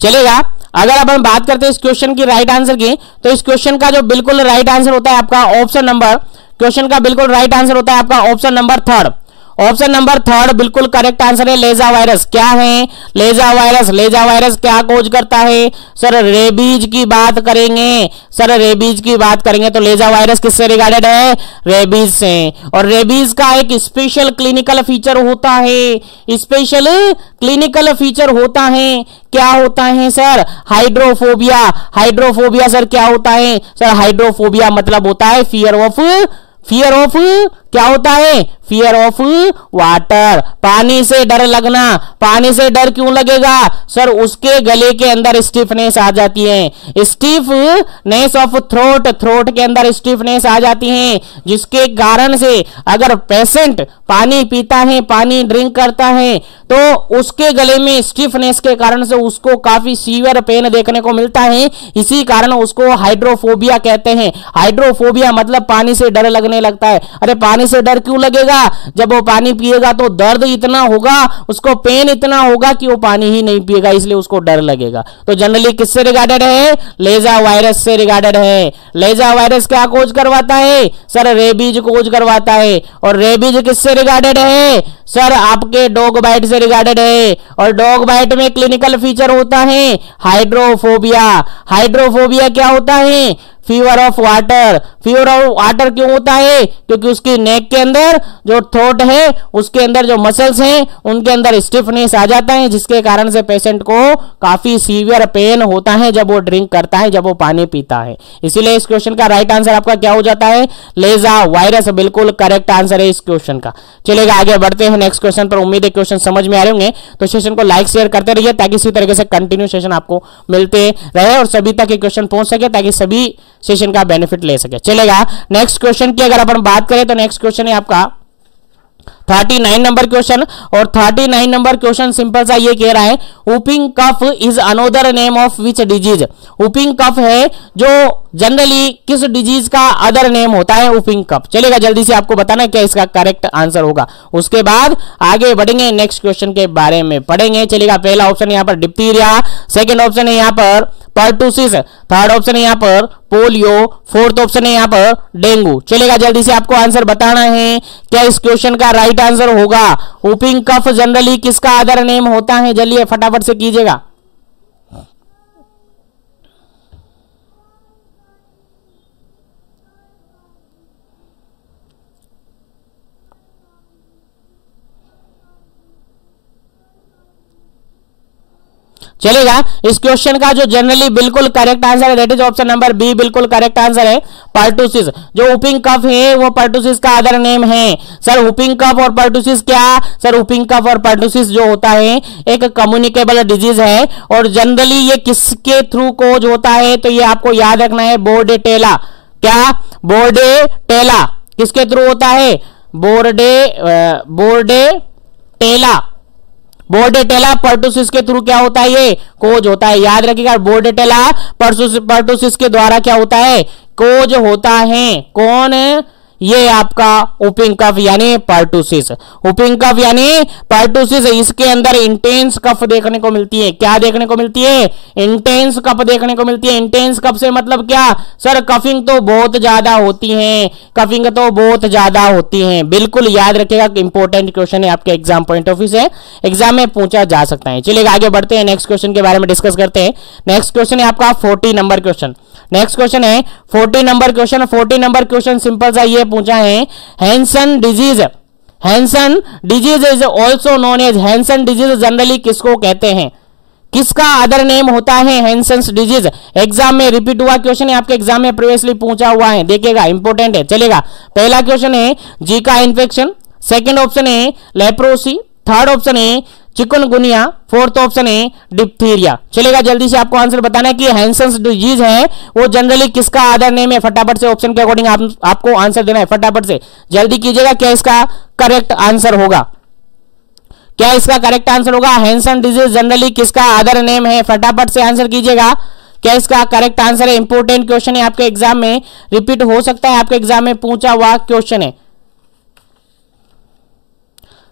चलेगा, अगर अपन बात करते हैं इस क्वेश्चन की राइट आंसर की, तो इस क्वेश्चन का जो बिल्कुल राइट आंसर होता है आपका ऑप्शन नंबर, क्वेश्चन का बिल्कुल राइट आंसर होता है आपका option number third. Option number third बिल्कुल करेक्ट आंसर है। लेजा वायरस क्या है? लेजा वायरस, लेजा वायरस क्या कोज करता है? सर रेबीज की बात करेंगे, सर रेबीज की बात करेंगे तो लेजा वायरस किससे रिगार्डेड है? रेबीज से। और रेबीज का एक स्पेशल क्लिनिकल फीचर होता है, स्पेशल क्लिनिकल फीचर होता है। क्या होता है सर? हाइड्रोफोबिया। हाइड्रोफोबिया सर क्या होता है? सर हाइड्रोफोबिया मतलब होता है फियर ऑफ, फियर ऑफ क्या होता है? फियर ऑफ वाटर, पानी से डर लगना। पानी से डर क्यों लगेगा? सर उसके गले के अंदर स्टिफनेस आ जाती है, स्टिफनेस ऑफ थ्रोट, थ्रोट के अंदर स्टिफनेस आ जाती है, जिसके कारण से अगर पेशेंट पानी पीता है, पानी ड्रिंक करता है, तो उसके गले में स्टिफनेस के कारण से उसको काफी सीवियर पेन देखने को मिलता है। इसी कारण उसको हाइड्रोफोबिया कहते हैं। हाइड्रोफोबिया मतलब पानी से डर लगने लगता है। अरे पानी से डर क्यों लगेगा? जब वो पानी पिएगा तो दर्द इतना होगा, उसको पेन इतना होगा कि वो पानी ही नहीं पिएगा, इसलिए उसको डर लगेगा। तो जनरली किससे रिगार्डेड है? लेजा वायरस से रिगार्डेड है। लेजा वायरस क्या कोज करवाता है? सर रेबीज कोज करवाता है। और रेबीज किससे रिगार्डेड है? सर आपके डॉग बाइट से रिगार्डेड है। और डॉग बाइट में क्लिनिकल फीचर होता है हाइड्रोफोबिया। हाइड्रोफोबिया क्या होता है? Fever of water. Fever of water क्यों होता है? क्योंकि उसकी नेक के अंदर जो थ्रोट है, उसके अंदर जो मसल्स हैं, उनके अंदर स्टिफनेस आ जाता है, जिसके कारण से पेशेंट को काफी सीवियर पेन होता है जब वो ड्रिंक करता है, जब वो पानी पीता है। इसीलिए इस क्वेश्चन का राइट आंसर आपका क्या हो जाता है? लेजा वायरस बिल्कुल करेक्ट आंसर है इस क्वेश्चन का। चलेगा, आगे बढ़ते हैं नेक्स्ट क्वेश्चन पर। उम्मीद है क्वेश्चन समझ में आ रहे होंगे, तो सेशन को लाइक शेयर करते रहिए ताकि इसी तरीके से कंटिन्यू सेशन आपको मिलते रहे और सभी तक ये क्वेश्चन पहुंच सके, ताकि सभी सेशन का बेनिफिट ले सके। चलेगा, नेक्स्ट क्वेश्चन की अगर अपन बात करें तो नेक्स्ट क्वेश्चन है आपका 39 नंबर क्वेश्चन। और 39 नंबर क्वेश्चन सिंपल सा ये कह रहा है, whooping cough is another name of which disease. Whooping cough है जो जनरली किस डिजीज का अदर नेम होता है? Whooping cough. चलेगा, जल्दी से आपको बताना है क्या इसका करेक्ट आंसर होगा। उसके बाद आगे बढ़ेंगे, नेक्स्ट क्वेश्चन के बारे में पढ़ेंगे। चलेगा, पहला ऑप्शन यहाँ पर डिप्थीरिया, सेकंड ऑप्शन है यहाँ पर पर्टुसिस, थर्ड ऑप्शन है यहाँ पर पोलियो, फोर्थ ऑप्शन है यहाँ पर डेंगू। चलेगा, जल्दी से आपको आंसर बताना है क्या इस क्वेश्चन का राइट आंसर होगा। वूपिंग कफ जनरली किसका अदर नेम होता है? जल्दी फटाफट से कीजिएगा। चलेगा, इस क्वेश्चन का जो जनरली बिल्कुल करेक्ट आंसर है that is option number B, बिल्कुल करेक्ट आंसर है पर्टुसिस। जो वूपिंग कफ है वो पर्टुसिस का अदर नेम है। सर वूपिंग कफ और पर्टुसिस क्या? सर वूपिंग कफ और पर्टुसिस जो होता है एक कम्युनिकेबल डिजीज है, और जनरली ये किसके थ्रू कोज होता है? तो ये आपको याद रखना है, बोर्डेटेला। क्या? बोर्डेटेला किसके थ्रू होता है? बोर्डेटेला, बोर्डेटेला पर्टुसिस के थ्रू क्या होता है? ये कोज होता है। याद रखिएगा, बोर्डेटेला पर्टुसिस के द्वारा क्या होता है? कोज होता है। कौन? ये आपका whooping कफ यानी पर्टुसिस। whooping कफ यानी पर्टुसिस, इसके अंदर इंटेंस कफ देखने को मिलती है। क्या देखने को मिलती है? इंटेंस कफ देखने को मिलती है। इंटेंस कफ से मतलब क्या सर? कफिंग तो बहुत ज्यादा होती है, कफिंग तो बहुत ज्यादा होती है। बिल्कुल याद रखिएगा, इंपॉर्टेंट क्वेश्चन है, आपके एग्जाम पॉइंट ऑफ व्यू से एग्जाम में पूछा जा सकता है। चलिए आगे बढ़ते हैं, नेक्स्ट क्वेश्चन के बारे में डिस्कस करते हैं। नेक्स्ट क्वेश्चन है आपका 40 नंबर क्वेश्चन। नेक्स्ट क्वेश्चन है 40 number question. 40 number question simple सा ये पूछा है, Hansen disease, Hansen disease is also known as, Hansen disease generally किसको कहते हैं? किसका अदर नेम होता है हैंसन्स डिजीज? एग्जाम में रिपीट हुआ क्वेश्चन है, आपके एग्जाम में प्रीवियसली पूछा हुआ है, देखिएगा इंपॉर्टेंट है। चलेगा, पहला क्वेश्चन है जीका इन्फेक्शन, सेकंड ऑप्शन है लेप्रोसी, थर्ड ऑप्शन है चिकनगुनिया, फोर्थ ऑप्शन है डिप्थीरिया। चलेगा, जल्दी से आपको आंसर बताना है कि हैंसन्स डिजीज है वो जनरली किसका अदर नेम है। फटाफट से ऑप्शन के अकॉर्डिंग आपको आंसर देना है, फटाफट से जल्दी कीजिएगा। क्या इसका करेक्ट आंसर होगा? क्या इसका करेक्ट आंसर होगा? हैंसन डिजीज जनरली किसका अदर नेम है? फटाफट से आंसर कीजिएगा। क्या इसका करेक्ट आंसर है? इंपॉर्टेंट क्वेश्चन है, आपके एग्जाम में रिपीट हो सकता है, आपके एग्जाम में पूछा हुआ क्वेश्चन है।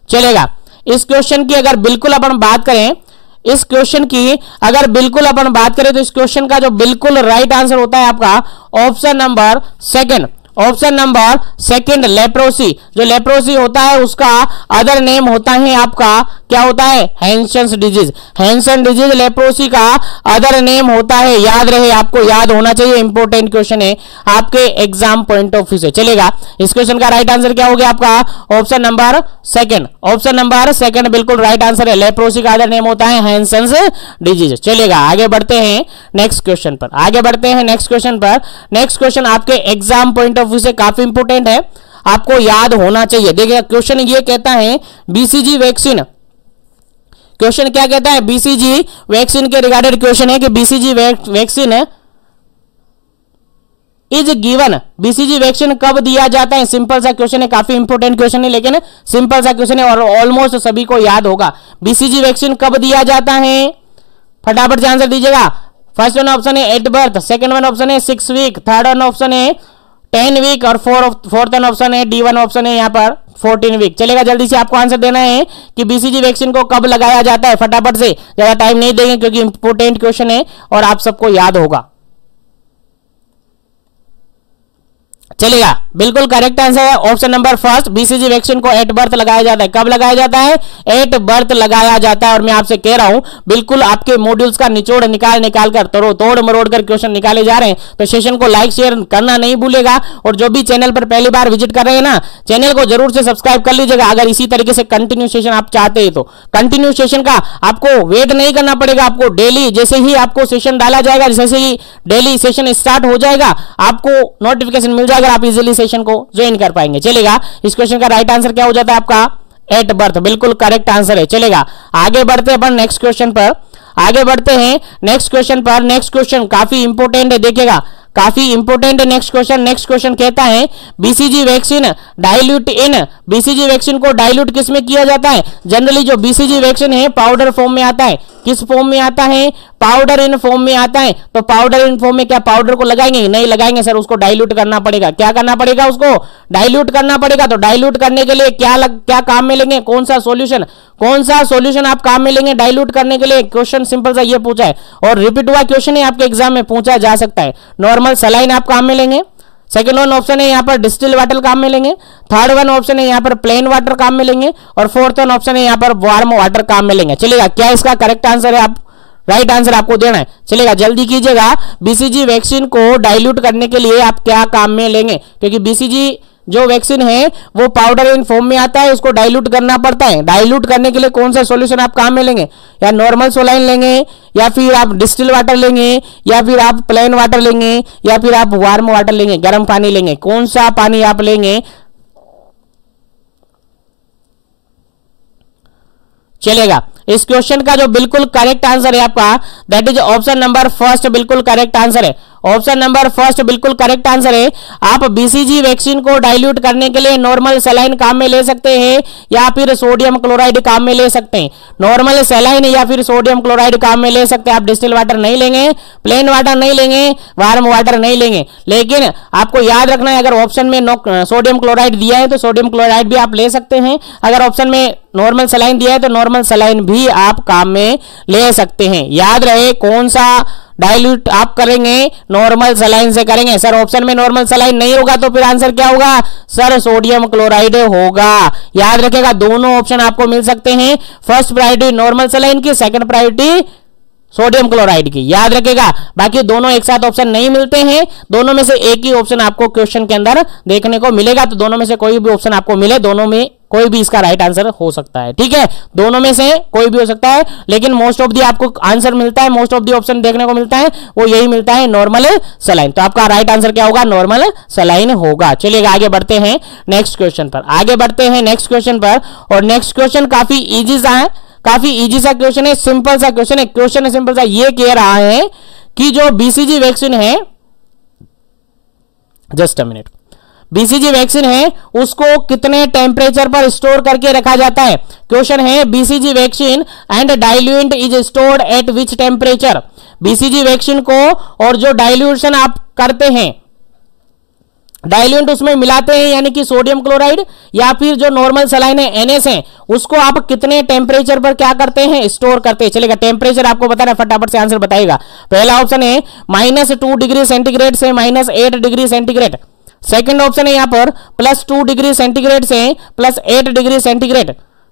चलेगा, इस क्वेश्चन की अगर बिल्कुल अपन बात करें, इस क्वेश्चन की अगर बिल्कुल अपन बात करें तो इस क्वेश्चन का जो बिल्कुल राइट आंसर होता है आपका option number second. Option number second, leprosy. जो लेप्रोसी होता है उसका अदर नेम होता है आपका क्या होता है? Hansen's disease. Hansen disease leprosy का अदर नेम होता है, याद रहे, आपको याद होना चाहिए, इंपॉर्टेंट क्वेश्चन है आपके एग्जाम पॉइंट ऑफ व्यू से। चलेगा, इस क्वेश्चन का राइट आंसर क्या हो गया आपका? Option number second. Option number second बिल्कुल राइट आंसर है, लेप्रोसी का अदर नेम होता है हैंसन्स डिजीज। चलेगा, आगे बढ़ते हैं नेक्स्ट क्वेश्चन पर, आगे बढ़ते हैं नेक्स्ट क्वेश्चन पर। नेक्स्ट क्वेश्चन आपके एग्जाम पॉइंट ऑफ व्यू से काफी इंपॉर्टेंट है, आपको याद होना चाहिए। देखिए क्वेश्चन ये कहता है बीसीजी वैक्सीन, क्वेश्चन क्या कहता है? बीसीजी वैक्सीन के रिगार्डेड क्वेश्चन है कि BCG vaccine is given, BCG vaccine कब दिया जाता है? सिंपल सा क्वेश्चन है, काफी इंपॉर्टेंट क्वेश्चन है, लेकिन सिंपल सा क्वेश्चन है और ऑलमोस्ट सभी को याद होगा। बीसीजी वैक्सीन कब दिया जाता है? फटाफट से आंसर दीजिएगा। फर्स्ट वन ऑप्शन है 8 बर्थ, सेकंड वन ऑप्शन है 6 वीक, थर्ड वन ऑप्शन है 10 वीक और फोर्थ वन ऑप्शन है D1 ऑप्शन है यहाँ पर 14 वीक। चलेगा, जल्दी से आपको आंसर देना है कि बीसीजी वैक्सीन को कब लगाया जाता है। फटाफट से, ज्यादा टाइम नहीं देंगे क्योंकि इंपॉर्टेंट क्वेश्चन है और आप सबको याद होगा। चलेगा, बिल्कुल करेक्ट आंसर है option number first, BCG vaccine को 8 बर्थ लगाया जाता है। कब लगाया जाता है? 8 बर्थ लगाया जाता है। और मैं आपसे कह रहा हूं बिल्कुल आपके मॉड्यूल्स का निचोड़ निकाल कर तोड़ मरोड़ कर क्वेश्चन निकाले जा रहे हैं, तो सेशन को लाइक शेयर करना नहीं भूलेगा। और जो भी चैनल पर पहली बार विजिट कर रहे हैं ना, चैनल को जरूर से सब्सक्राइब कर लीजिएगा। अगर इसी तरीके से कंटिन्यू सेशन आप चाहते हैं तो कंटिन्यू सेशन का आपको वेट नहीं करना पड़ेगा, आपको डेली जैसे ही आपको सेशन डाला जाएगा, जैसे ही डेली सेशन स्टार्ट हो जाएगा आपको नोटिफिकेशन मिल जाएगा, आप इजीली सेशन को ज्वाइन कर पाएंगे। चलेगा, इस क्वेश्चन का राइट आंसर क्या हो जाता है आपका? 8 बर्थ, बिल्कुल करेक्ट आंसर है। चलेगा, आगे बढ़ते हैं अपन नेक्स्ट क्वेश्चन पर, आगे बढ़ते हैं नेक्स्ट क्वेश्चन पर। नेक्स्ट क्वेश्चन काफी इंपॉर्टेंट है, देखिएगा काफी इंपॉर्टेंट है नेक्स्ट क्वेश्चन। नेक्स्ट क्वेश्चन कहता है बीसीजी वैक्सीन डाइल्यूट इन, बीसीजी वैक्सीन को डाइल्यूट किस में किया जाता है? जनरली जो बीसीजी वैक्सीन है पाउडर फॉर्म में आता है। किस फॉर्म में आता है? पाउडर इन फॉर्म में आता है। तो पाउडर इन फॉर्म में क्या पाउडर को लगाएंगे? नहीं लगाएंगे सर, उसको डाइल्यूट करना पड़ेगा। क्या करना पड़ेगा? उसको डाइल्यूट करना पड़ेगा। तो डाइल्यूट करने के लिए क्या काम में लेंगे? कौन सा सॉल्यूशन आप काम में लेंगे डाइल्यूट करने के लिए? क्वेश्चन सिंपल सा ये पूछा है और रिपीट हुआ क्वेश्चन है, आपके एग्जाम में पूछा जा सकता है। नॉर्मल सलाइन आप काम में लेंगे, सेकंड वन ऑप्शन है यहाँ पर डिस्टिल वाटर काम में लेंगे, थर्ड वन ऑप्शन है यहाँ पर प्लेन वाटर काम में लेंगे और फोर्थ वन ऑप्शन है यहाँ पर वार्म वाटर काम में लेंगे। चलेगा, क्या इसका करेक्ट आंसर है? आप राइट आंसर आपको देना है। चलेगा, जल्दी कीजिएगा। बीसीजी वैक्सीन को डाइल्यूट करने के लिए आप क्या काम में लेंगे? क्योंकि बीसीजी जो वैक्सीन है वो पाउडर इन फॉर्म में आता है, उसको डाइल्यूट करना पड़ता है। डाइल्यूट करने के लिए कौन सा सॉल्यूशन आप काम में लेंगे? या नॉर्मल सोलाइन लेंगे, या फिर आप डिस्टिल वाटर लेंगे, या फिर आप प्लेन वाटर लेंगे, या फिर आप वार्म वाटर लेंगे, गर्म पानी लेंगे? कौन सा पानी आप लेंगे? चलेगा, इस क्वेश्चन का जो बिल्कुल करेक्ट आंसर है आपका that is option number first, बिल्कुल करेक्ट आंसर है। ऑप्शन नंबर फर्स्ट बिल्कुल करेक्ट आंसर है। आप बीसीजी वैक्सीन को डाइल्यूट करने के लिए नॉर्मल सलाइन काम में ले सकते हैं या फिर सोडियम क्लोराइड काम में ले सकते हैं। नॉर्मल सलाइन या फिर सोडियम क्लोराइड काम में ले सकते हैं। आप डिस्टिल वाटर नहीं लेंगे, प्लेन वाटर नहीं लेंगे, वार्म वाटर नहीं लेंगे। लेकिन आपको याद रखना है, अगर ऑप्शन में सोडियम क्लोराइड दिया है तो सोडियम क्लोराइड भी आप ले सकते हैं। अगर ऑप्शन में नॉर्मल सलाइन दिया है तो नॉर्मल सलाइन भी आप काम में ले सकते हैं। याद रहे कौन सा डाइल्यूट आप करेंगे, नॉर्मल सलाइन से करेंगे। सर ऑप्शन में नॉर्मल सलाइन नहीं होगा तो फिर आंसर क्या होगा? सर सोडियम क्लोराइड होगा। याद रखेगा दोनों ऑप्शन आपको मिल सकते हैं, फर्स्ट प्रायोरिटी नॉर्मल सलाइन की, सेकंड प्रायोरिटी सोडियम क्लोराइड की। याद रखेगा, बाकी दोनों एक साथ ऑप्शन नहीं मिलते हैं, दोनों में से एक ही ऑप्शन आपको क्वेश्चन के अंदर देखने को मिलेगा। तो दोनों में से कोई भी ऑप्शन आपको मिले, दोनों में कोई भी इसका राइट आंसर हो सकता है। ठीक है, दोनों में से कोई भी हो सकता है, लेकिन मोस्ट ऑफ दी आपको आंसर मिलता है, मोस्ट ऑफ दी ऑप्शन देखने को मिलता है, वो यही मिलता है नॉर्मल सलाइन। तो आपका राइट आंसर क्या होगा? नॉर्मल सलाइन होगा। चलिए आगे बढ़ते हैं नेक्स्ट क्वेश्चन पर, आगे बढ़ते हैं नेक्स्ट क्वेश्चन पर। और नेक्स्ट क्वेश्चन काफी इजी सा है, काफी इजी सा क्वेश्चन है, सिंपल सा क्वेश्चन है। क्वेश्चन है सिंपल सा, ये कह रहा है कि जो बीसीजी वैक्सीन है, just a minute, BCG vaccine है उसको कितने टेम्परेचर पर स्टोर करके रखा जाता है? क्वेश्चन है BCG vaccine and diluent is stored at which temperature. BCG vaccine को और जो डाइल्यूशन आप करते हैं, डाइल्यूएंट उसमें मिलाते हैं यानी कि सोडियम क्लोराइड या फिर जो नॉर्मल सलाइन है एनएस है, उसको आप कितने टेम्परेचर पर क्या करते हैं? स्टोर करते हैं। चलेगा, टेम्परेचर आपको बताना है, फटाफट से आंसर बताइएगा। पहला ऑप्शन है -2 डिग्री सेंटीग्रेड से -8 डिग्री सेंटीग्रेड। सेकंड ऑप्शन है यहां पर +2 डिग्री सेंटीग्रेड से +8 degree centigrade.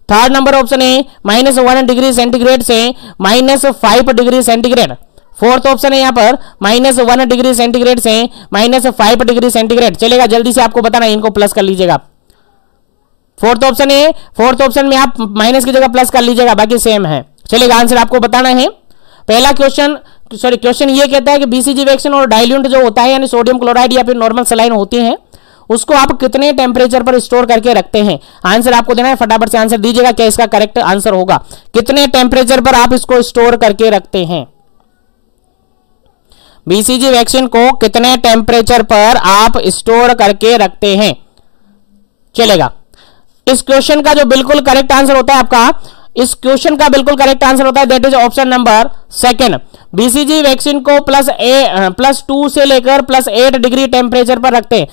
Third number option है -1 डिग्री सेंटीग्रेड से -5 डिग्री सेंटीग्रेड। फोर्थ ऑप्शन है यहां पर -1 डिग्री सेंटीग्रेड से -5 डिग्री सेंटीग्रेड। चलेगा, जल्दी से आपको बताना है, इनको प्लस कर लीजिएगा। फोर्थ ऑप्शन है, फोर्थ ऑप्शन में आप माइनस की जगह प्लस कर लीजिएगा, बाकी सेम है। चलेगा, आंसर आपको बताना है। पहला क्वेश्चन ये कहता है कि बीसीजी वैक्सीन और डाइल्यूएंट जो होता है यानी सोडियम क्लोराइड या फिर नॉर्मल सलाइन होती है, उसको आप कितने टेम्परेचर पर स्टोर करके रखते हैं? आंसर आपको देना है, फटाफट से आंसर दीजिएगा, क्या इसका करेक्ट आंसर होगा? कितने टेम्परेचर पर आप इसको स्टोर करके रखते हैं? बीसीजी वैक्सीन को कितने टेम्परेचर पर आप स्टोर करके रखते हैं? चलेगा, इस क्वेश्चन का जो बिल्कुल करेक्ट आंसर होता है आपका, इस क्वेश्चन का बिल्कुल करेक्ट आंसर होता है that is option number second. BCG vaccine को +2 से लेकर +8 डिग्री टेम्परेचर पर रखते हैं।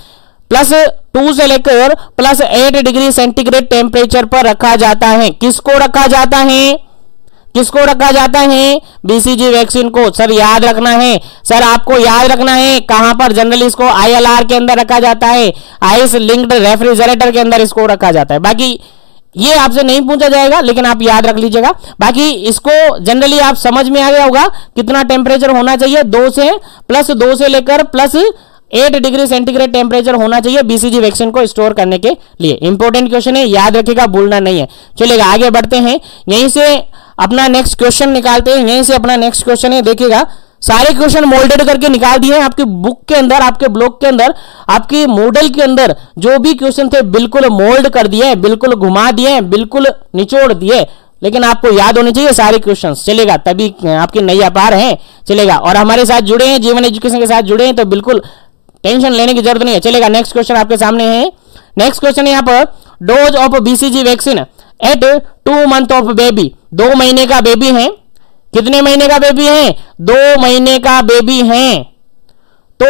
+2 से लेकर +8 डिग्री सेंटीग्रेड टेम्परेचर पर रखा जाता है। किसको रखा जाता है? किसको रखा जाता है? बीसीजी वैक्सीन को। सर याद रखना है, सर आपको याद रखना है कहां पर जनरली इसको आईएलआर के अंदर रखा जाता है, आइस लिंक्ड रेफ्रिजरेटर के अंदर इसको रखा जाता है। बाकी ये आपसे नहीं पूछा जाएगा, लेकिन आप याद रख लीजिएगा। बाकी इसको जनरली आप समझ में आ गया होगा कितना टेम्परेचर होना चाहिए, +2 से लेकर +8 डिग्री सेंटीग्रेड टेम्परेचर होना चाहिए बीसीजी वैक्सीन को स्टोर करने के लिए। इंपॉर्टेंट क्वेश्चन है, याद रखिएगा, भूलना नहीं है। चलेगा, आगे बढ़ते हैं, यहीं से अपना नेक्स्ट क्वेश्चन निकालते हैं। यहीं से अपना नेक्स्ट क्वेश्चन है, देखिएगा सारे क्वेश्चन मोल्डेड करके निकाल दिए हैं आपकी बुक के अंदर, आपके ब्लॉक के अंदर, आपकी मॉडल के अंदर जो भी क्वेश्चन थे बिल्कुल मोल्ड कर दिए, बिल्कुल घुमा दिए, बिल्कुल निचोड़ दिए, लेकिन आपको याद होने चाहिए सारे क्वेश्चंस। चलेगा, तभी आपकी नैया पार है। चलेगा, और हमारे साथ जुड़े हैं, जीवन एजुकेशन के साथ जुड़े हैं, तो बिल्कुल टेंशन लेने की जरूरत नहीं है। चलेगा, नेक्स्ट क्वेश्चन आपके सामने है। नेक्स्ट क्वेश्चन यहाँ पर, dose of BCG vaccine eight 2 month of baby. 2 महीने का बेबी है। कितने महीने का बेबी है? 2 महीने का बेबी है, तो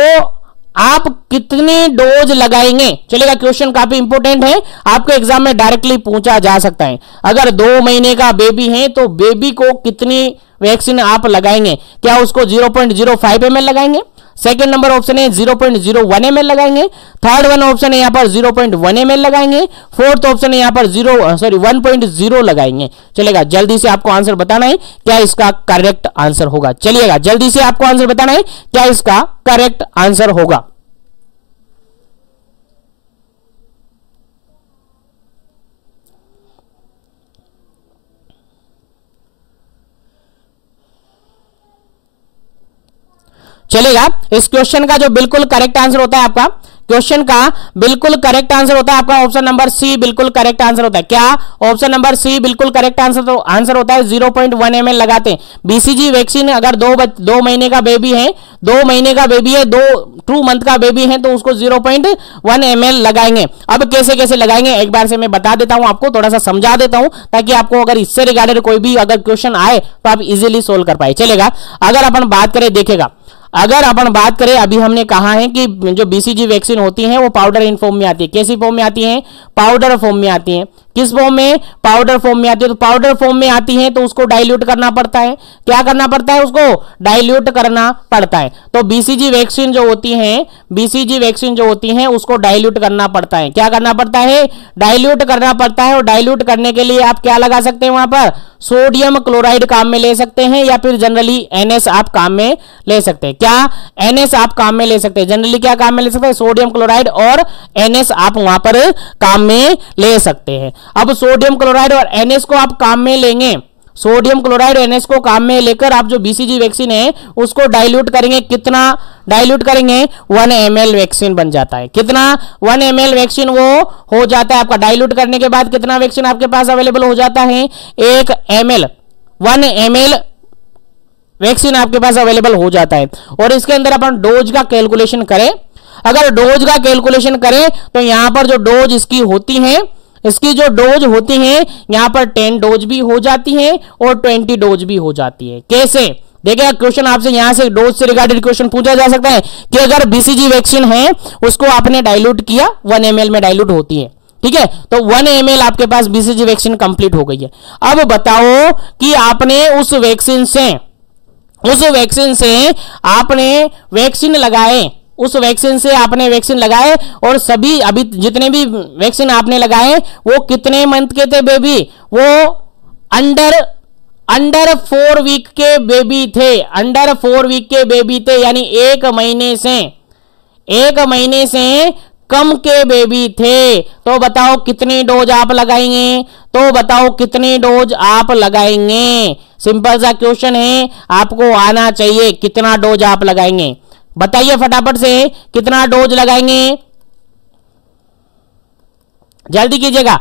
आप कितनी डोज लगाएंगे? चलेगा, क्वेश्चन काफी इंपॉर्टेंट है, आपके एग्जाम में डायरेक्टली पूछा जा सकता है। अगर 2 महीने का बेबी है तो बेबी को कितनी वैक्सीन आप लगाएंगे? क्या उसको 0.05 ml लगाएंगे? सेकंड नंबर ऑप्शन है 0.01 ml लगाएंगे। थर्ड वन ऑप्शन है यहाँ पर 0.1 ml लगाएंगे। फोर्थ ऑप्शन है यहाँ पर 1.0 लगाएंगे। चलेगा, जल्दी से आपको आंसर बताना है क्या इसका करेक्ट आंसर होगा। चलिएगा, जल्दी से आपको आंसर बताना है क्या इसका करेक्ट आंसर होगा। चलेगा। इस क्वेश्चन का जो बिल्कुल करेक्ट आंसर होता है आपका, क्वेश्चन का बिल्कुल करेक्ट आंसर होता है आपका ऑप्शन नंबर सी बिल्कुल करेक्ट आंसर होता है। क्या? ऑप्शन नंबर सी बिल्कुल करेक्ट आंसर होता है। 0.1 ml लगाते हैं। बीसीजी वैक्सीन अगर 2 महीने का बेबी है, 2 महीने का बेबी है, 2 मंथ का बेबी है, तो उसको 0.1 ml लगाएंगे। अब कैसे कैसे लगाएंगे एक बार से मैं बता देता हूं आपको, थोड़ा सा समझा देता हूं, ताकि आपको अगर इससे रिगार्डेड कोई भी अगर क्वेश्चन आए तो आप इजीली सोल्व कर पाए। चलेगा। अगर अपन बात करें, देखिएगा, अगर अपन बात करें, अभी हमने कहा है कि जो बीसीजी वैक्सीन होती है वो पाउडर इन फॉर्म में आती है। कैसी फॉर्म में आती है? पाउडर फॉर्म में आती है। किस फॉर्म में? पाउडर फॉर्म में आती है। तो पाउडर फॉर्म में आती है तो उसको डाइल्यूट करना पड़ता है। क्या करना पड़ता है? उसको डाइल्यूट करना पड़ता है। तो बीसीजी वैक्सीन जो होती है, बीसीजी वैक्सीन जो होती है उसको डाइल्यूट करना पड़ता है। क्या करना पड़ता है? डाइल्यूट करना पड़ता है। और डाइल्यूट करने के लिए आप क्या लगा सकते हैं? वहां पर सोडियम क्लोराइड काम में ले सकते हैं, या फिर जनरली एनएस आप काम में ले सकते हैं। क्या? एनएस आप काम में ले सकते हैं। जनरली क्या काम में ले सकते हैं? सोडियम क्लोराइड और एनएस आप वहां पर काम में ले सकते हैं। अब सोडियम क्लोराइड और एनएस को आप काम में लेंगे, सोडियम क्लोराइड और एनएस को काम में लेकर आप जो बीसीजी वैक्सीन है उसको डाइल्यूट करेंगे। कितना डाइल्यूट करेंगे? 1 ml वैक्सीन बन जाता है। कितना? 1 ml वैक्सीन वो हो जाता है आपका। डाइल्यूट करने के बाद कितना वैक्सीन आपके पास अवेलेबल हो जाता है? 1 ml वैक्सीन आपके पास अवेलेबल हो जाता है। और इसके अंदर अपन डोज का कैलकुलेशन करें, अगर डोज का कैलकुलेशन करें तो यहां पर जो डोज इसकी होती है, इसकी जो डोज होती है यहां पर 10 डोज भी हो जाती है और 20 डोज भी हो जाती है। कैसे? देखिए, क्वेश्चन आपसे यहां से डोज से रिगार्डेड क्वेश्चन पूछा जा सकता है कि अगर बीसीजी वैक्सीन है उसको आपने डाइल्यूट किया, 1 ml में डाइल्यूट होती है, ठीक है, तो 1 ml आपके पास बीसीजी वैक्सीन कंप्लीट हो गई है। अब बताओ कि आपने उस वैक्सीन से आपने वैक्सीन लगाए, उस वैक्सीन से आपने वैक्सीन लगाए, और सभी अभी जितने भी वैक्सीन आपने लगाए वो कितने मंथ के थे बेबी? वो अंडर 4 वीक के बेबी थे, अंडर 4 वीक के बेबी थे, यानी 1 महीने से कम के बेबी थे। तो बताओ कितनी डोज आप लगाएंगे? तो बताओ कितनी डोज आप लगाएंगे? सिंपल सा क्वेश्चन है, आपको आना चाहिए। कितना डोज आप लगाएंगे? बताइए फटाफट से, कितना डोज लगाएंगे? जल्दी कीजिएगा।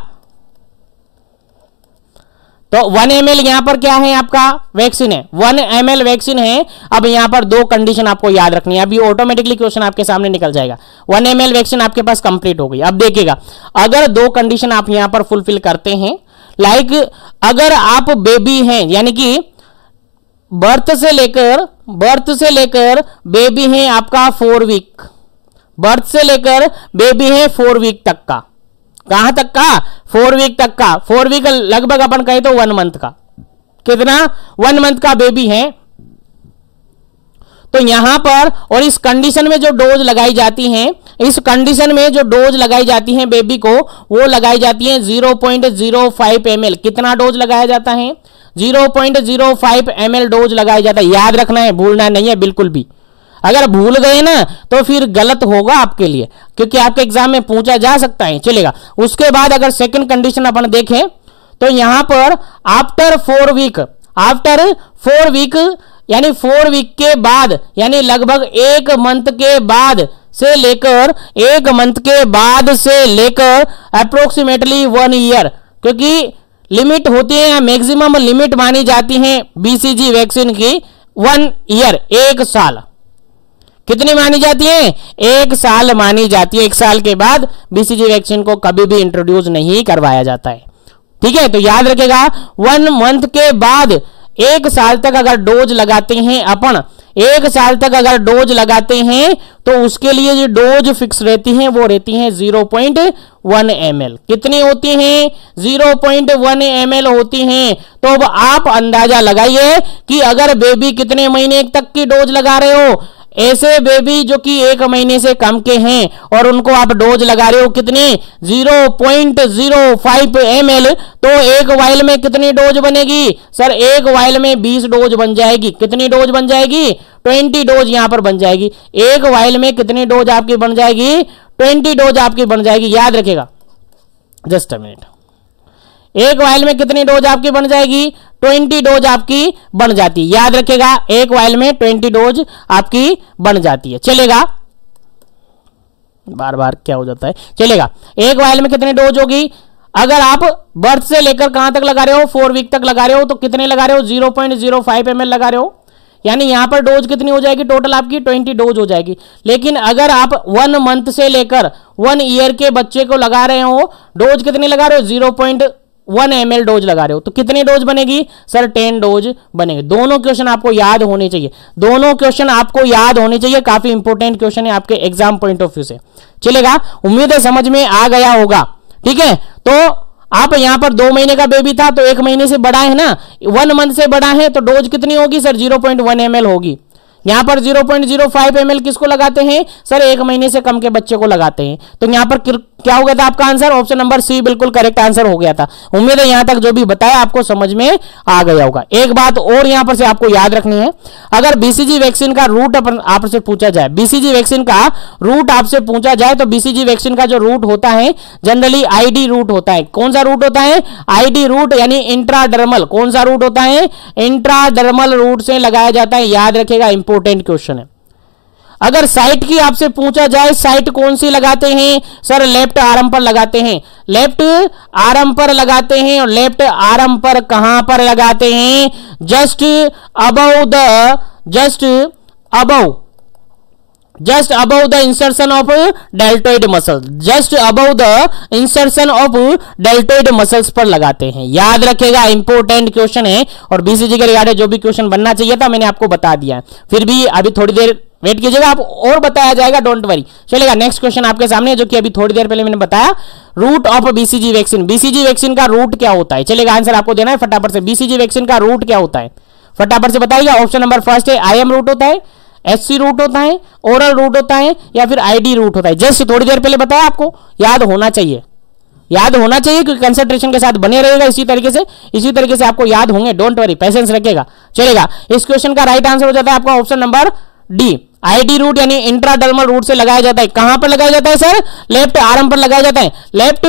तो 1 ml यहां पर क्या है? आपका वैक्सीन है, 1 ml वैक्सीन है। अब यहां पर 2 कंडीशन आपको याद रखनी है। अभी ऑटोमेटिकली क्वेश्चन आपके सामने निकल जाएगा। 1 ml वैक्सीन आपके पास कंप्लीट हो गई। अब देखिएगा, अगर 2 कंडीशन आप यहां पर फुलफिल करते हैं, लाइक अगर आप बेबी हैं, यानी कि बर्थ से लेकर बेबी है आपका 4 वीक, बर्थ से लेकर बेबी है 4 वीक तक का। कहां तक का? 4 वीक तक का। 4 वीक लगभग अपन कहें तो 1 मंथ का। कितना? 1 मंथ का बेबी है। तो यहां पर, और इस कंडीशन में जो डोज लगाई जाती है, इस कंडीशन में जो डोज लगाई जाती है बेबी को, वो लगाई जाती है 0.05 ml। कितना डोज लगाया जाता है? 0.05 ml डोज लगाया जाता है। याद रखना है, भूलना नहीं है बिल्कुल भी। अगर भूल गए ना तो फिर गलत होगा आपके लिए, क्योंकि आपके एग्जाम में पूछा जा सकता है। चलेगा। उसके बाद अगर सेकंड कंडीशन अपन देखें तो यहां पर आफ्टर 4 वीक यानी 4 वीक के बाद, यानी लगभग 1 मंथ के बाद से लेकर अप्रोक्सीमेटली 1 ईयर, क्योंकि लिमिट होती है या मैक्सिमम लिमिट मानी जाती है बीसीजी वैक्सीन की 1 ईयर, 1 साल। कितनी मानी जाती है? 1 साल मानी जाती है। 1 साल के बाद बीसीजी वैक्सीन को कभी भी इंट्रोड्यूस नहीं करवाया जाता है। ठीक है, तो याद रखेगा 1 मंथ के बाद 1 साल तक अगर डोज लगाते हैं अपन, 1 साल तक अगर डोज लगाते हैं तो उसके लिए जो डोज फिक्स रहती है वो रहती है 0.1 ml। कितनी होती हैं? 0.1 ml होती हैं। तो अब आप अंदाजा लगाइए कि अगर बेबी कितने महीने तक की डोज लगा रहे हो। ऐसे बेबी जो कि 1 महीने से कम के हैं और उनको आप डोज लगा रहे हो कितनी? 0.05 ml। तो 1 वाइल में कितनी डोज बनेगी? सर 1 वाइल में 20 डोज बन जाएगी। कितनी डोज बन जाएगी? 20 डोज यहां पर बन जाएगी। 1 वाइल में कितनी डोज आपकी बन जाएगी? 20 डोज आपकी बन जाएगी। याद रखेगा, जस्ट अ मिनट। एक वायल में कितनी डोज आपकी बन जाएगी? 20 डोज आपकी बन जाती है। याद रखेगा, एक वायल में 20 डोज आपकी बन जाती है। चलेगा, बार बार क्या हो जाता है, चलेगा। एक वायल में कितनी डोज होगी? अगर आप बर्थ से लेकर कहां तक लगा रहे हो? 4 वीक तक लगा रहे हो, तो कितने लगा रहे हो? 0.05 ml लगा रहे हो, यानी यहां पर डोज कितनी हो जाएगी? टोटल आपकी 20 डोज हो जाएगी। लेकिन अगर आप 1 मंथ से लेकर 1 ईयर के बच्चे को लगा रहे हो, डोज कितनी लगा रहे हो? 0.1 ml डोज लगा रहे हो, तो कितनी डोज बनेगी? सर 10 डोज बनेगी। दोनों क्वेश्चन आपको याद होने चाहिए, दोनों क्वेश्चन आपको याद होने चाहिए, काफी इंपॉर्टेंट क्वेश्चन है आपके एग्जाम पॉइंट ऑफ व्यू से। चलेगा, उम्मीद है समझ में आ गया होगा। ठीक है, तो आप यहां पर 2 महीने का बेबी था तो 1 महीने से बड़ा है ना, 1 मंथ से बड़ा है, तो डोज कितनी होगी? सर 0.1 ml होगी। यहां पर 0.05 ml किसको लगाते हैं? सर 1 महीने से कम के बच्चे को लगाते हैं। तो यहां पर क्या हो गया था आपका आंसर? ऑप्शन नंबर सी बिल्कुल करेक्ट आंसर हो गया था। उम्मीद है यहां तक जो भी बताया आपको समझ में आ गया होगा। एक बात और यहां पर से आपको याद रखनी है, अगर बीसीजी वैक्सीन का रूट आपसे पूछा जाए, बीसीजी वैक्सीन का रूट आपसे पूछा जाए, तो बीसीजी वैक्सीन का जो रूट होता है जनरली आईडी रूट होता है। कौन सा रूट होता है? आईडी रूट, यानी इंट्राडर्मल। कौन सा रूट होता है? इंट्राडर्मल रूट से लगाया जाता है। याद रखेगा, इंपॉर्टेंट क्वेश्चन है। अगर साइट की आपसे पूछा जाए, साइट कौन सी लगाते हैं? सर लेफ्ट आर्म पर लगाते हैं, लेफ्ट आर्म पर लगाते हैं। और लेफ्ट आर्म पर कहां पर लगाते हैं? Just above the insertion of deltoid muscle, just above the insertion of deltoid muscles पर लगाते हैं। याद रखेगा, इंपॉर्टेंट क्वेश्चन है, और बीसीजी के रिगार्डिंग जो भी क्वेश्चन बनना चाहिए था मैंने आपको बता दिया है। फिर भी अभी थोड़ी देर वेट कीजिएगा, आप और बताया जाएगा, डोंट वरी। चलेगा, नेक्स्ट क्वेश्चन आपके सामने, जो कि अभी थोड़ी देर पहले मैंने बताया, route of BCG vaccine. BCG vaccine का रूट क्या होता है? चलेगा, आंसर आपको देना है फटाफट से। बीसीजी वैक्सीन का रूट क्या होता है? फटाफट से बताइएगा। ऑप्शन नंबर फर्स्ट है आईएम रूट होता है, एससी रूट होता है, ओरल रूट होता है, या फिर आईडी रूट होता है। जस्ट थोड़ी देर पहले बताया, आपको याद होना चाहिए, याद होना चाहिए, क्योंकि कंसंट्रेशन के साथ बने रहेगा इसी तरीके से आपको याद होंगे। डोंट वरी, पेशेंस रखेगा। चलेगा, इस क्वेश्चन का राइट आंसर हो जाता है आपका option number D, ID route, यानी इंट्राडर्मल रूट से लगाया जाता है। कहां पर लगाया जाता है सर? लेफ्ट आर्म पर लगाया जाता है, लेफ्ट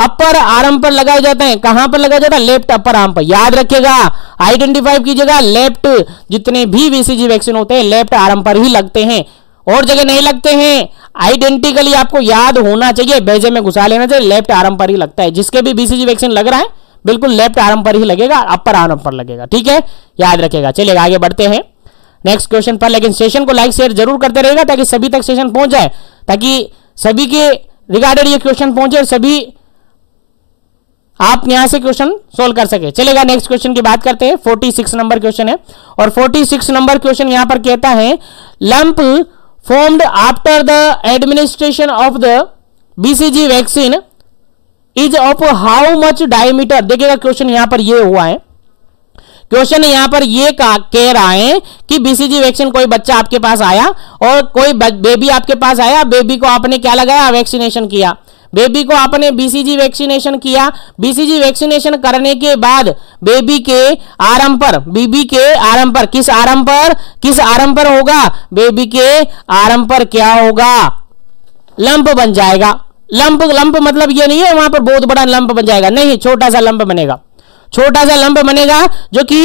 अपर आर्म पर लगाया जाता है। कहां पर लगाया जाता है? लेफ्ट अपर आर्म पर। याद रखिएगा, आइडेंटिफाई कीजिएगा, लेफ्ट जितने भी बीसीजी वैक्सीन होते हैं लेफ्ट आर्म पर ही लगते हैं, और जगह नहीं लगते हैं। आइडेंटिकली आपको याद होना चाहिए, बेजे में घुसा लेना चाहिए, लेफ्ट आर्म पर ही लगता है। जिसके भी बीसीजी वैक्सीन लग रहा है बिल्कुल लेफ्ट आर्म पर ही लगेगा, अपर आर्म पर लगेगा। ठीक है, याद रखेगा। चलिएगा, आगे बढ़ते हैं नेक्स्ट क्वेश्चन पर। लेकिन सेशन को लाइक शेयर जरूर करते रहेगा, ताकि सभी तक सेशन पहुंच जाए, ताकि सभी के रिगार्डेड ये क्वेश्चन पहुंचे और सभी आप यहां से क्वेश्चन सोल्व कर सके। चलेगा, नेक्स्ट क्वेश्चन की बात करते हैं। 46 नंबर क्वेश्चन है, और 46 नंबर क्वेश्चन यहां पर कहता है, lump formed after the administration of the BCG vaccine is of how much diameter. देखिएगा, क्वेश्चन यहां पर ये हुआ है, क्वेश्चन यहां पर ये कह रहा है कि बीसीजी वैक्सीन, कोई बच्चा आपके पास आया और कोई बेबी आपके पास आया, बेबी को आपने क्या लगाया? वैक्सीनेशन किया। बेबी को आपने बीसीजी वैक्सीनेशन किया। बीसीजी वैक्सीनेशन करने के बाद बेबी के आर्म पर, बेबी के आर्म पर, किस आर्म पर? किस आर्म पर होगा? बेबी के आर्म पर क्या होगा? लंप बन जाएगा। लंप मतलब ये नहीं है वहां पर बहुत बड़ा लंप बन जाएगा, नहीं, छोटा सा लंप बनेगा। छोटा सा लंप बनेगा जो कि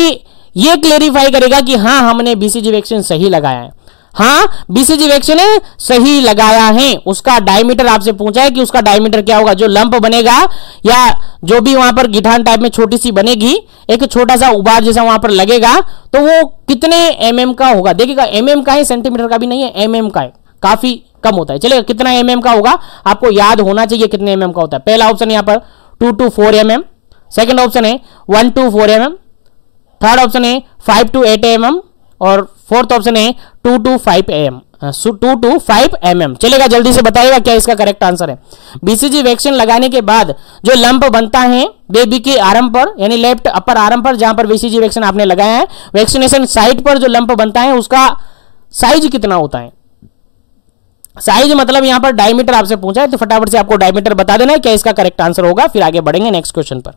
ये क्लेरिफाई करेगा कि हाँ, हमने बीसीजी वैक्सीन सही लगाया है, हाँ बीसीजी वैक्सीन सही लगाया है। उसका डायमीटर आपसे पूछा है कि उसका डायमीटर क्या होगा? जो लंप बनेगा या जो भी वहां पर गिठान टाइप में छोटी सी बनेगी, एक छोटा सा उबार जैसा वहां पर लगेगा, तो वो कितने एमएम का होगा? देखिएगा, एमएम का है, सेंटीमीटर का भी नहीं है, एमएम का है, काफी कम होता है। चलिए, कितना एमएम का होगा आपको याद होना चाहिए, कितने एमएम का होता है। पहला ऑप्शन यहां पर 2 to 4 mm, सेकेंड ऑप्शन है 1 to 4 mm, थर्ड ऑप्शन है 5 to 8 mm, और फोर्थ ऑप्शन है 2 to 5 mm। चलेगा, जल्दी से बताइएगा क्या इसका करेक्ट आंसर है। बीसीजी वैक्सीन लगाने के बाद जो लंप बनता है बेबी के आर्म पर, यानी लेफ्ट अपर आर्म पर, जहां पर बीसीजी वैक्सीन आपने लगाया है, वैक्सीनेशन साइट पर जो लंप बनता है उसका साइज कितना होता है? साइज मतलब यहां पर डायमीटर आपसे पूछा है, तो फटाफट से आपको डायमीटर बता देना है क्या इसका करेक्ट आंसर होगा। फिर आगे बढ़ेंगे नेक्स्ट क्वेश्चन पर।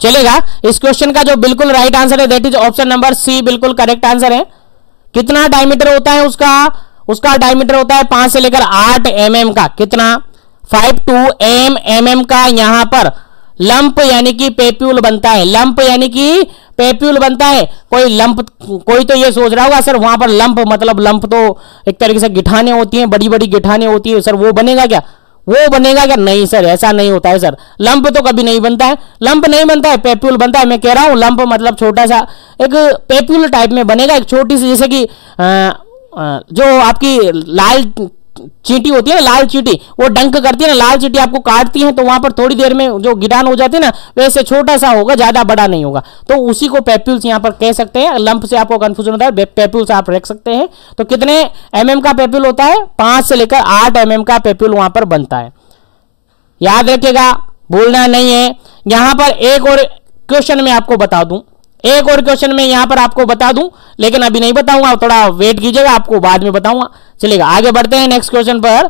चलेगा, इस क्वेश्चन का जो बिल्कुल राइट आंसर है that is option number C, बिल्कुल करेक्ट आंसर है। कितना डायमीटर होता है उसका? उसका डायमीटर होता है 5 से लेकर 8 mm का। कितना? 5 to mm का यहां पर लंप यानी कि पेप्यूल बनता है। लंप यानी कि पेप्यूल बनता है। कोई तो ये सोच रहा होगा सर वहां पर लंप मतलब लंप तो एक तरीके से गिठाने होती हैं, बड़ी बड़ी गिठाने होती है सर, वो बनेगा क्या? वो बनेगा क्या? नहीं सर, ऐसा नहीं होता है सर। लंप तो कभी नहीं बनता है, लंप नहीं बनता है, पेप्यूल बनता है। मैं कह रहा हूं लंप मतलब छोटा सा एक पेप्यूल टाइप में बनेगा, एक छोटी सी, जैसे कि जो आपकी लाल चींटी होती है ना, लाल चींटी, वो डंक करती है ना, लाल चींटी आपको काटती है तो वहां पर थोड़ी देर में जो गिटान हो जाती है ना, वैसे छोटा सा होगा, ज्यादा बड़ा नहीं होगा। तो उसी को पेप्यूल्स यहां पर कह सकते हैं। लंप से आपको कंफ्यूजन होता है, पेप्यूल्स आप रख सकते हैं। तो कितने mm का पेप्यूल होता है? 5 से लेकर 8 mm का पेप्यूल वहां पर बनता है। याद रखिएगा, भूलना नहीं है। यहां पर एक और क्वेश्चन में आपको बता दूं, एक और क्वेश्चन में यहां पर आपको बता दूं, लेकिन अभी नहीं बताऊंगा, थोड़ा वेट कीजिएगा, आपको बाद में बताऊंगा। चलेगा, आगे बढ़ते हैं नेक्स्ट क्वेश्चन पर।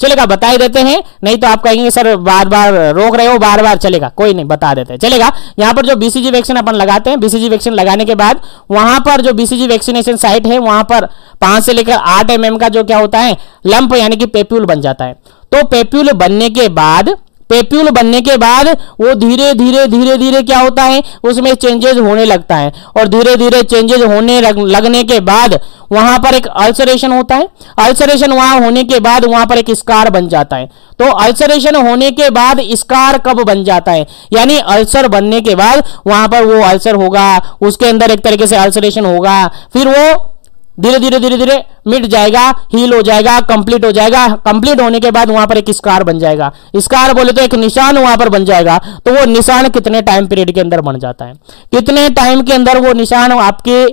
चलेगा, बता ही देते हैं, नहीं तो आप कहेंगे सर बार बार रोक रहे हो, बार बार। चलेगा, कोई नहीं, बता देते हैं। चलेगा, यहां पर जो बीसीजी वैक्सीन अपन लगाते हैं, बीसीजी वैक्सीन लगाने के बाद वहां पर जो बीसीजी वैक्सीनेशन साइट है वहां पर 5 से लेकर 8 mm का जो क्या होता है, लंप यानी कि पेप्यूल बन जाता है। तो पेप्यूल बनने के बाद वो धीरे धीरे क्या होता है, उसमें चेंजेस होने लगता है, और धीरे धीरे चेंजेस होने लगने के बाद वहां पर एक अल्सरेशन होता है। अल्सरेशन वहां होने के बाद वहां पर एक स्कार बन जाता है। तो अल्सरेशन होने के बाद स्कार कब बन जाता है, यानी अल्सर बनने के बाद वहां पर वो अल्सर होगा, उसके अंदर एक तरीके से अल्सरेशन होगा, फिर वो धीरे धीरे मिट जाएगा, हील हो जाएगा, कंप्लीट हो जाएगा। कंप्लीट होने के बाद वहां पर एक स्कार बन जाएगा। स्कार बोले तो एक निशान वहां पर बन जाएगा। तो वो निशान कितने टाइम पीरियड के अंदर बन जाता है, कितने टाइम के अंदर वो निशान आपके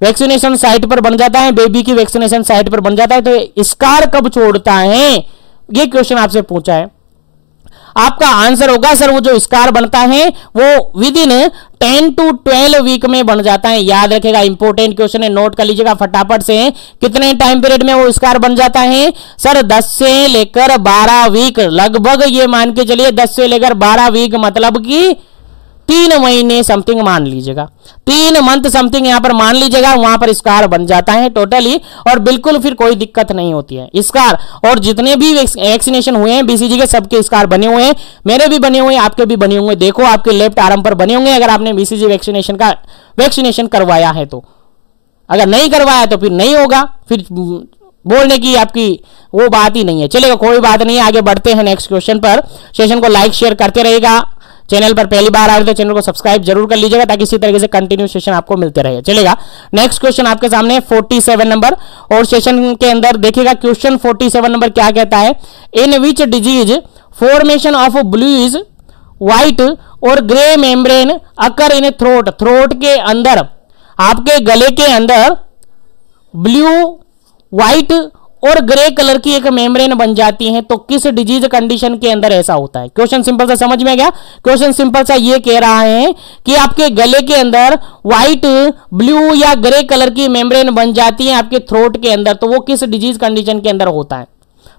वैक्सीनेशन साइट पर बन जाता है, बेबी की वैक्सीनेशन साइट पर बन जाता है। तो स्कार कब छोड़ता है, ये क्वेश्चन आपसे पूछा है। आपका आंसर होगा सर वो जो स्कार बनता है वो विद इन 10 to 12 वीक में बन जाता है। याद रखेगा, इंपॉर्टेंट क्वेश्चन है, नोट कर लीजिएगा फटाफट से। कितने टाइम पीरियड में वो स्कार बन जाता है सर? 10 से लेकर 12 वीक, लगभग ये मान के चलिए 10 से लेकर 12 वीक, मतलब कि 3 महीने समथिंग मान लीजिएगा, 3 मंथ समथिंग यहां पर मान लीजिएगा, वहां पर स्कार बन जाता है टोटली, और बिल्कुल फिर कोई दिक्कत नहीं होती है स्कार। और जितने भी वैक्सीनेशन हुए हैं बीसीजी के, सबके स्कार बने हुए हैं, मेरे भी बने हुए हैं, आपके भी बने हुए हैं। देखो आपके लेफ्ट आर्म पर बने होंगे अगर आपने बीसीजी वैक्सीनेशन करवाया है तो। अगर नहीं करवाया तो फिर नहीं होगा, फिर बोलने की आपकी वो बात ही नहीं है। चलेगा, कोई बात नहीं, आगे बढ़ते हैं नेक्स्ट क्वेश्चन पर। सेशन को लाइक शेयर करते रहिएगा, चैनल पर पहली बार आ रहे तो चैनल को सब्सक्राइब जरूर कर लीजिएगा ताकि इसी तरीके से कंटिन्यू सेशन आपको मिलते रहे। चलेगा, नेक्स्ट क्वेश्चन आपके सामने 47 नंबर, और सेशन के अंदर देखिएगा क्वेश्चन 47 नंबर क्या कहता है। In which disease formation of bluish white और grey membrane occur in throat. Throat के अंदर, आपके गले के अंदर ब्लू, व्हाइट और ग्रे कलर की एक मेम्ब्रेन बन जाती है, तो किस डिजीज कंडीशन के अंदर ऐसा होता है? क्वेश्चन सिंपल सा समझ में गया। क्वेश्चन सिंपल सा ये कह रहा है कि आपके गले के अंदर व्हाइट, ब्लू या ग्रे कलर की मेम्ब्रेन बन जाती है आपके थ्रोट के अंदर, तो वो किस डिजीज कंडीशन के अंदर होता है?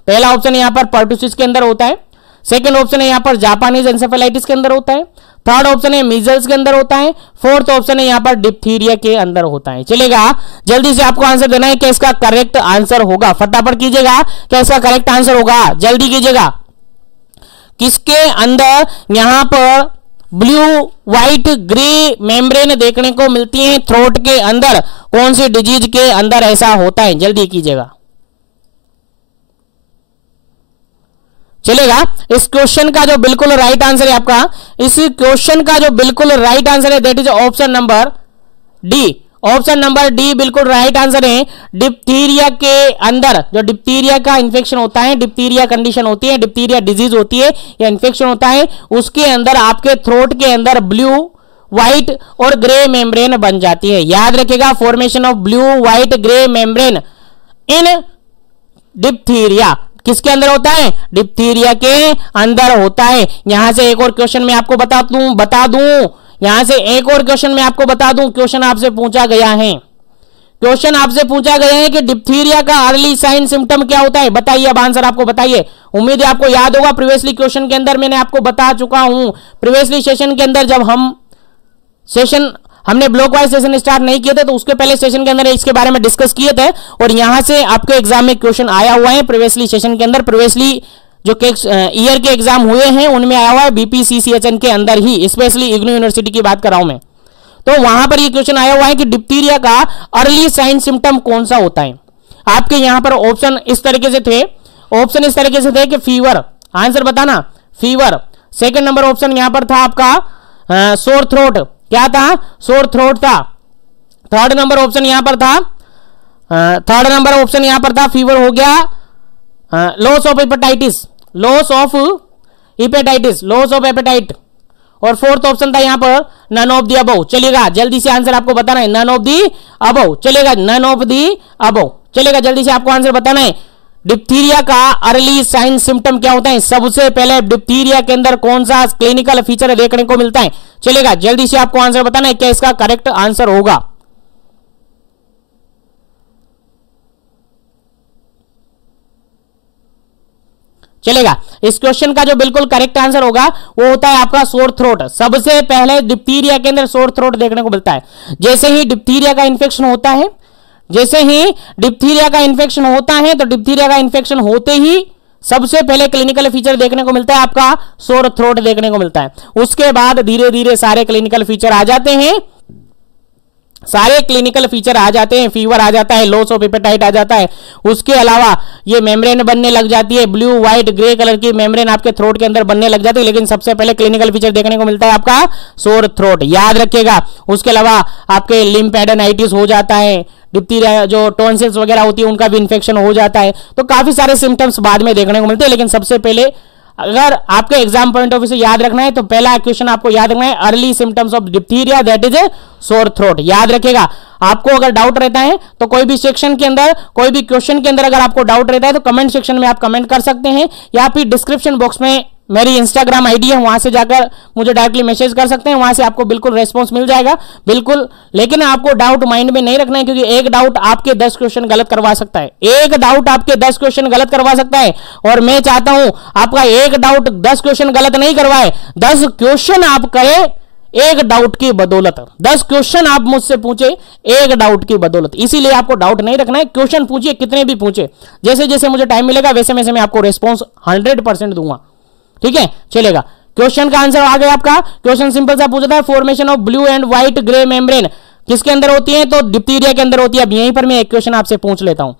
पहला ऑप्शन यहां पर पर्टुसिस के अंदर होता है, सेकंड ऑप्शन है यहां पर जापानीज एंसेफेलाइटिस के अंदर होता है, थर्ड ऑप्शन है मीजल्स के अंदर होता है, फोर्थ ऑप्शन है यहां पर डिप्थीरिया के अंदर होता है। चलेगा, जल्दी से आपको आंसर देना है क्या इसका करेक्ट आंसर होगा, फटाफट कीजिएगा क्या इसका करेक्ट आंसर होगा, जल्दी कीजिएगा। किसके अंदर यहां पर ब्लू, व्हाइट, ग्रे मेम्ब्रेन देखने को मिलती है थ्रोट के अंदर? कौन सी डिजीज के अंदर ऐसा होता है, जल्दी कीजिएगा। चलेगा, इस क्वेश्चन का जो बिल्कुल राइट आंसर है आपका, इस क्वेश्चन का जो बिल्कुल राइट आंसर है that is option number D. Option number D बिल्कुल राइट आंसर है। डिप्थीरिया के अंदर जो डिप्थीरिया का इंफेक्शन होता है, डिप्थीरिया कंडीशन होती है, डिप्थीरिया डिजीज होती है या इंफेक्शन होता है, उसके अंदर आपके थ्रोट के अंदर ब्लू, व्हाइट और ग्रे मेम्ब्रेन बन जाती है। याद रखिएगा, formation of blue, white, grey membrane in diphtheria किसके अंदर होता है? डिप्थीरिया के अंदर होता है। यहां से एक और क्वेश्चन मैं आपको बता दूं, यहां से एक और क्वेश्चन मैं आपको बता दूं। क्वेश्चन आपसे पूछा गया है, क्वेश्चन आपसे पूछा गया है कि डिप्थीरिया का अर्ली साइन सिम्टम क्या होता है? बताइए, अब आंसर आपको बताइए। उम्मीद है आपको याद होगा, प्रीवियसली क्वेश्चन के अंदर मैंने आपको बता चुका हूं। प्रीवियसली सेशन के अंदर जब हमने ब्लॉक वाइज सेशन स्टार्ट नहीं किए थे तो उसके पहले सेशन के अंदर इसके बारे में डिस्कस किए थे, और यहां से आपके एग्जाम में क्वेश्चन आया हुआ है प्रीवियसली सेशन के अंदर। प्रीवियसली जो ईयर के एग्जाम हुए हैं उनमें आया हुआ है, बीपीसीसीएचएन के अंदर ही, स्पेशली इग्नू यूनिवर्सिटी की बात कर रहा हूं मैं। तो वहां पर ये क्वेश्चन आया हुआ है कि डिप्थीरिया का अर्ली साइन सिम्टम कौन सा होता है। आपके यहां पर ऑप्शन इस तरीके से थे, कि फीवर, आंसर बताना फीवर। सेकंड नंबर ऑप्शन यहां पर था आपका सोर थ्रोट, क्या था, सोर थ्रोट था। थर्ड नंबर ऑप्शन यहां पर था फीवर हो गया, loss of hepatitis, loss of हेपेटाइट। और फोर्थ ऑप्शन था यहां पर नन ऑफ दी अबव। चलेगा, जल्दी से आंसर आपको बताना है, नन ऑफ दी अबव। चलेगा, नन ऑफ दी अबव। चलेगा, जल्दी से आपको आंसर बताना है। डिप्थीरिया का अर्ली साइन सिम्टम क्या होता है? सबसे पहले डिप्थीरिया के अंदर कौन सा क्लिनिकल फीचर देखने को मिलता है? चलेगा, जल्दी से आपको आंसर बताना है, क्या इसका करेक्ट आंसर होगा। चलेगा, इस क्वेश्चन का जो बिल्कुल करेक्ट आंसर होगा वो होता है आपका सोर थ्रोट। सबसे पहले डिप्थीरिया के अंदर सोर थ्रोट देखने को मिलता है। जैसे ही डिप्थीरिया का इन्फेक्शन होता है, तो डिप्थीरिया का इन्फेक्शन होते ही सबसे पहले क्लिनिकल फीचर देखने को मिलता है आपका सोर थ्रोट देखने को मिलता है। उसके बाद धीरे धीरे सारे क्लिनिकल फीचर आ जाते हैं, फीवर आ जाता है, लॉस ऑफ एपेटाइट आ जाता है। उसके अलावा ये मेम्ब्रेन बनने लग जाती है, ब्लू व्हाइट ग्रे कलर की मेम्ब्रेन आपके थ्रोट के अंदर बनने लग जाती है। लेकिन सबसे पहले क्लिनिकल फीचर देखने को मिलता है आपका सोर थ्रोट, याद रखिएगा। उसके अलावा आपके लिम्फेडेनाइटिस हो जाता है, डिप्थीरिया जो टॉन्सिल्स वगैरह होती है उनका भी इन्फेक्शन हो जाता है। तो काफी सारे सिम्टम्स बाद में देखने को मिलते हैं। लेकिन सबसे पहले अगर आपके एग्जाम पॉइंट ऑफ व्यू से याद रखना है तो पहला क्वेश्चन आपको याद रखना है, early symptoms of diphtheria that is a sore throat. याद रखिएगा। आपको अगर डाउट रहता है तो कोई भी सेक्शन के अंदर, कोई भी क्वेश्चन के अंदर अगर आपको डाउट रहता है तो कमेंट सेक्शन में आप कमेंट कर सकते हैं, या फिर डिस्क्रिप्शन बॉक्स में मेरी इंस्टाग्राम आईडी है, वहां से जाकर मुझे डायरेक्टली मैसेज कर सकते हैं, वहां से आपको बिल्कुल रेस्पॉन्स मिल जाएगा बिल्कुल। लेकिन आपको डाउट माइंड में नहीं रखना है, क्योंकि एक डाउट आपके 10 क्वेश्चन गलत करवा सकता है। और मैं चाहता हूं आपका एक डाउट 10 क्वेश्चन गलत नहीं करवाए, 10 क्वेश्चन आप करें एक डाउट की बदौलत। 10 क्वेश्चन आप मुझसे पूछे एक डाउट की बदौलत। इसीलिए आपको डाउट नहीं रखना है, क्वेश्चन पूछिए, कितने भी पूछे, जैसे जैसे मुझे टाइम मिलेगा वैसे वैसे मैं आपको रेस्पॉन्स 100% दूंगा। ठीक है, चलेगा। क्वेश्चन का आंसर आ गया आपका। क्वेश्चन सिंपल सा पूछा था, formation of blue and white grey membrane किसके अंदर होती है? तो डिप्थीरिया के अंदर होती है। अब यहीं पर मैं एक क्वेश्चन आपसे पूछ लेता हूं,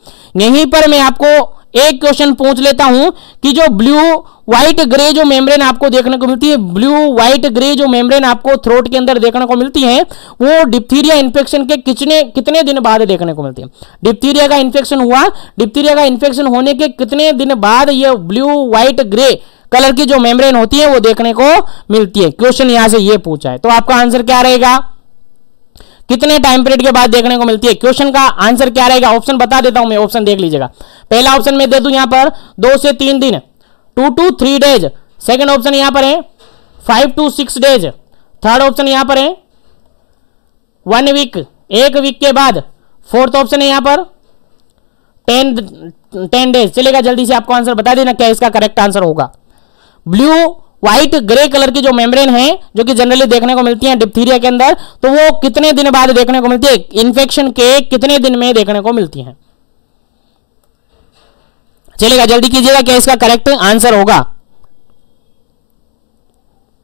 कि जो ब्लू व्हाइट ग्रे जो मेम्ब्रेन आपको देखने को मिलती है, ब्लू व्हाइट ग्रे जो मेम्ब्रेन आपको थ्रोट के अंदर देखने को मिलती है, वो डिप्थीरिया इन्फेक्शन के कितने दिन बाद देखने को मिलती है? डिप्थीरिया का इन्फेक्शन होने के कितने दिन बाद ये ब्लू व्हाइट ग्रे कलर की जो मेम्ब्रेन होती है वो देखने को मिलती है? क्वेश्चन यहां से ये पूछा है, तो आपका आंसर क्या रहेगा? कितने टाइम पीरियड के बाद देखने को मिलती है? क्वेश्चन का आंसर क्या रहेगा? ऑप्शन बता देता हूं मैं, ऑप्शन देख लीजिएगा। पहला ऑप्शन में दे दूं यहां पर 2 से 3 दिन, 2 to 3 डेज। सेकंड ऑप्शन यहां पर है 5 to 6 डेज। थर्ड ऑप्शन यहां पर है 1 वीक, 1 वीक के बाद। फोर्थ ऑप्शन है यहां पर 10 डेज। चलेगा, जल्दी से आपको आंसर बता देना क्या इसका करेक्ट आंसर होगा। ब्लू व्हाइट ग्रे कलर की जो मेम्ब्रेन है, जो कि जनरली देखने को मिलती है डिप्थीरिया के अंदर, तो वो कितने दिन बाद देखने को मिलती है? इन्फेक्शन के कितने दिन में देखने को मिलती है? चलेगा, जल्दी कीजिएगा, क्या इसका करेक्ट आंसर होगा?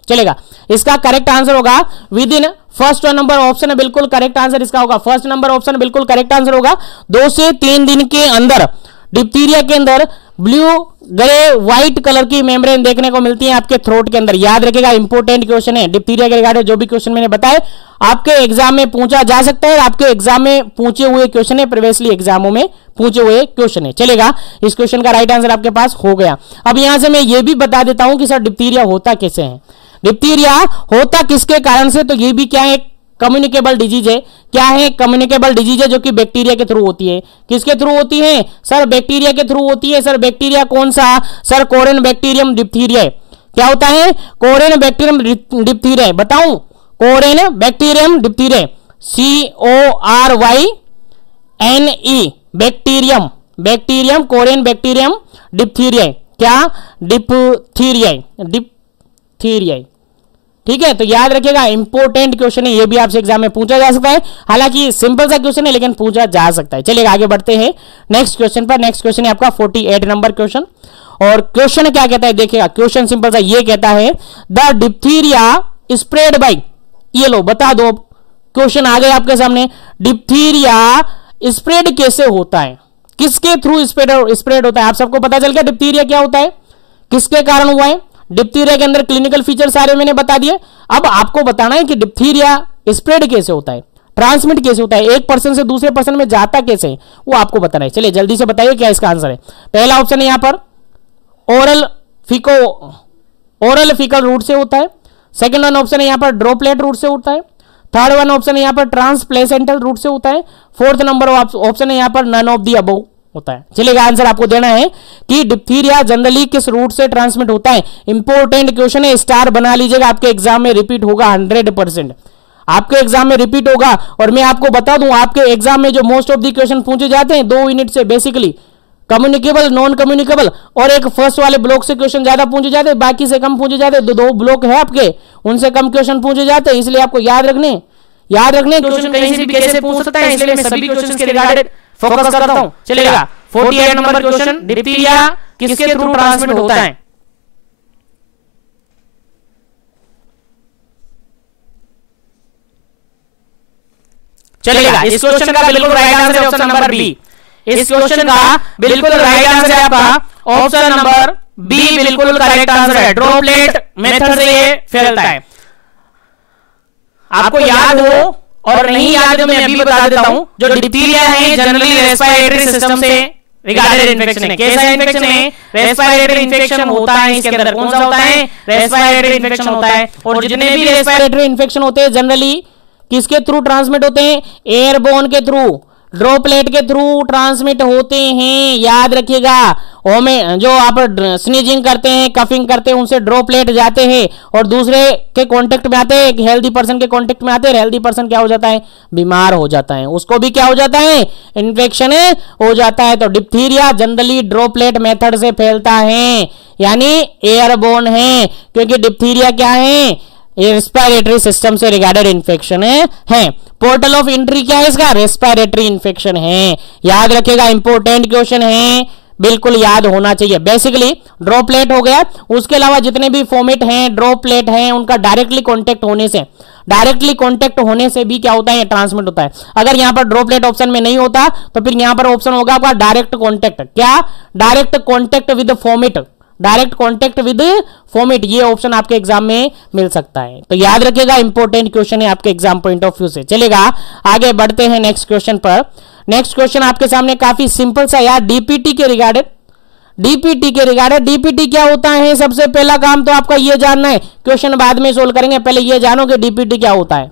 चलेगा, इसका करेक्ट आंसर होगा with in first number option बिल्कुल करेक्ट आंसर इसका होगा। फर्स्ट नंबर ऑप्शन बिल्कुल करेक्ट आंसर होगा। 2 से 3 दिन के अंदर डिप्थीरिया के अंदर ब्लू ग्रे व्हाइट कलर की मेम्ब्रेन देखने को मिलती है आपके थ्रोट के अंदर। याद रखिएगा, इंपॉर्टेंट क्वेश्चन है। डिप्थीरिया के रिगार्डिंग जो भी क्वेश्चन मैंने बताए आपके एग्जाम में पूछा जा सकता है, आपके एग्जाम में पूछे हुए क्वेश्चन है, प्रीवियसली एग्जामों में पूछे हुए क्वेश्चन है। चलेगा, इस क्वेश्चन का राइट आंसर आपके पास हो गया। अब यहां से मैं ये भी बता देता हूं कि सर डिप्थीरिया होता कैसे है, डिप्थीरिया होता किसके कारण से? तो ये भी क्या है? कम्युनिकेबल डिजीज है। क्या है? कम्युनिकेबल डिजीज है, जो कि बैक्टीरिया के थ्रू होती है। किसके थ्रू होती है? सर बैक्टीरिया के थ्रू होती है। सर बैक्टीरिया कौन सा? Sir Corynebacterium diphtheria. क्या होता है? Corynebacterium diphtheria. बताऊं? Corynebacterium diphtheria, CORYNE bacterium, bacterium Corynebacterium diphtheria. क्या? Diphtheria, diphtheria. ठीक है, तो याद रखिएगा इंपॉर्टेंट क्वेश्चन है, ये भी आपसे एग्जाम में पूछा जा सकता है। हालांकि सिंपल सा क्वेश्चन है लेकिन पूछा जा सकता है। चलिए आगे बढ़ते हैं नेक्स्ट क्वेश्चन पर। नेक्स्ट क्वेश्चन है आपका 48 नंबर क्वेश्चन। और क्वेश्चन क्या कहता है, देखिएगा क्वेश्चन सिंपल सा ये कहता है द डिप्थीरिया स्प्रेड बाय, ये लो बता दो, क्वेश्चन आ गए आपके सामने। डिप्थीरिया स्प्रेड कैसे होता है, किसके थ्रू स्प्रेड होता है? आप सबको पता चल गया डिप्थीरिया क्या होता है, किसके कारण हुआ है। डिप्थीरिया के अंदर क्लिनिकल फीचर सारे मैंने बता दिए। अब आपको बताना है कि डिप्थीरिया स्प्रेड कैसे होता है, ट्रांसमिट कैसे होता है, एक पर्सन से दूसरे पर्सन में जाता कैसे है, वो आपको बताना है। चलिए जल्दी से बताइए क्या इसका आंसर है। पहला ऑप्शन है यहां पर ओरल फीकल रूट से होता है। सेकंड वन ऑप्शन है यहां पर ड्रॉपलेट रूट से होता है। थर्ड वन ऑप्शन है यहां पर ट्रांसप्लेसेंटल रूट से होता है। फोर्थ नंबर ऑप्शन है यहां पर नन ऑफ दी अबव होता है। चलिएगा आंसर आपको देना है कि डिप्थीरिया जनरली किस रूट से ट्रांसमिट होता है। इंपॉर्टेंट क्वेश्चन है, स्टार बना लीजिएगा, आपके एग्जाम में रिपीट होगा 100%, आपके एग्जाम में रिपीट होगा। और मैं आपको बता दूं आपके एग्जाम में जो मोस्ट ऑफ दी क्वेश्चन पूछे जाते हैं 2 यूनिट से, बेसिकली कम्युनिकेबल, नॉन कम्युनिकेबल और एक फर्स्ट वाले ब्लॉक से क्वेश्चन ज्यादा पूछे जाते हैं, बाकी से कम पूछे जाते हैं। 2 ब्लॉक है आपके, उनसे कम क्वेश्चन पूछे जाते हैं, इसलिए आपको याद रखने क्वेश्चन कहीं से भी कैसे पूछ सकता है, इसलिए मैं सभी क्वेश्चन के रिगार्डेड फोकस करता हूं। चलेगा 48 नंबर क्वेश्चन, डिप्थीरिया किसके थ्रू ट्रांसमिट होता है। चलेगा इस क्वेश्चन का बिल्कुल राइट आंसर है ऑप्शन नंबर बी। इस क्वेश्चन का बिल्कुल राइट आंसर है आपका ऑप्शन नंबर बी, बिल्कुल करेक्ट आंसर है। ड्रॉपलेट मेथड से ये फैलता है। आपको याद हो और नहीं याद तो मैं अभी बता देता हूं। जो डिप्थीरिया है जनरली रेस्पिरेटरी सिस्टम से रिगार्डेड इन्फेक्शन है। कैसा इन्फेक्शन है? रेस्पिरेटरी इन्फेक्शन होता है। इसके अंदर कौन सा होता है? रेस्पिरेटरी इन्फेक्शन होता है। और जितने भी रेस्पिरेटरी इन्फेक्शन होते हैं जनरली किसके थ्रू ट्रांसमिट होते हैं? एयरबोर्न के थ्रू, ड्रॉपलेट के थ्रू ट्रांसमिट होते हैं। याद रखिएगा, जो आप स्नीजिंग करते हैं, कफिंग करते हैं, उनसे ड्रॉपलेट जाते हैं और दूसरे के कांटेक्ट में आते हैं, हेल्दी पर्सन के कांटेक्ट में आते हैं। हेल्दी पर्सन क्या हो जाता है? बीमार हो जाता है, उसको भी क्या हो जाता है? इन्फेक्शन हो जाता है। तो डिप्थीरिया जनरली ड्रॉपलेट मेथड से फैलता है, यानी एयरबोर्न है, क्योंकि डिप्थीरिया क्या है? रेस्पिरेटरी सिस्टम से रिगार्डेड इन्फेक्शन है। पोर्टल ऑफ एंट्री क्या है इसका? रेस्पिरेटरी इन्फेक्शन है। याद रखिएगा, इंपॉर्टेंट क्वेश्चन है, बिल्कुल याद होना चाहिए। बेसिकली ड्रॉपलेट हो गया, उसके अलावा जितने भी फॉर्मेट हैं, ड्रॉपलेट हैं, उनका डायरेक्टली कांटेक्ट होने से भी क्या होता है? ट्रांसमिट होता है। अगर यहां पर ड्रॉपलेट ऑप्शन में नहीं होता तो फिर यहां पर ऑप्शन होगा आपका डायरेक्ट कांटेक्ट। क्या? Direct contact with format, direct contact with format, ये ऑप्शन आपके एग्जाम में मिल सकता है। तो याद रखिएगा, इंपॉर्टेंट क्वेश्चन है आपके एग्जाम पॉइंट ऑफ व्यू से। चलेगा आगे बढ़ते हैं नेक्स्ट क्वेश्चन पर। नेक्स्ट क्वेश्चन आपके सामने काफी सिंपल सा यार, डीपीटी के रिगार्डेड। डीपीटी क्या होता है? सबसे पहला काम तो आपका ये जानना है, क्वेश्चन बाद में सोल्व करेंगे, पहले ये जानो कि डीपीटी क्या होता है।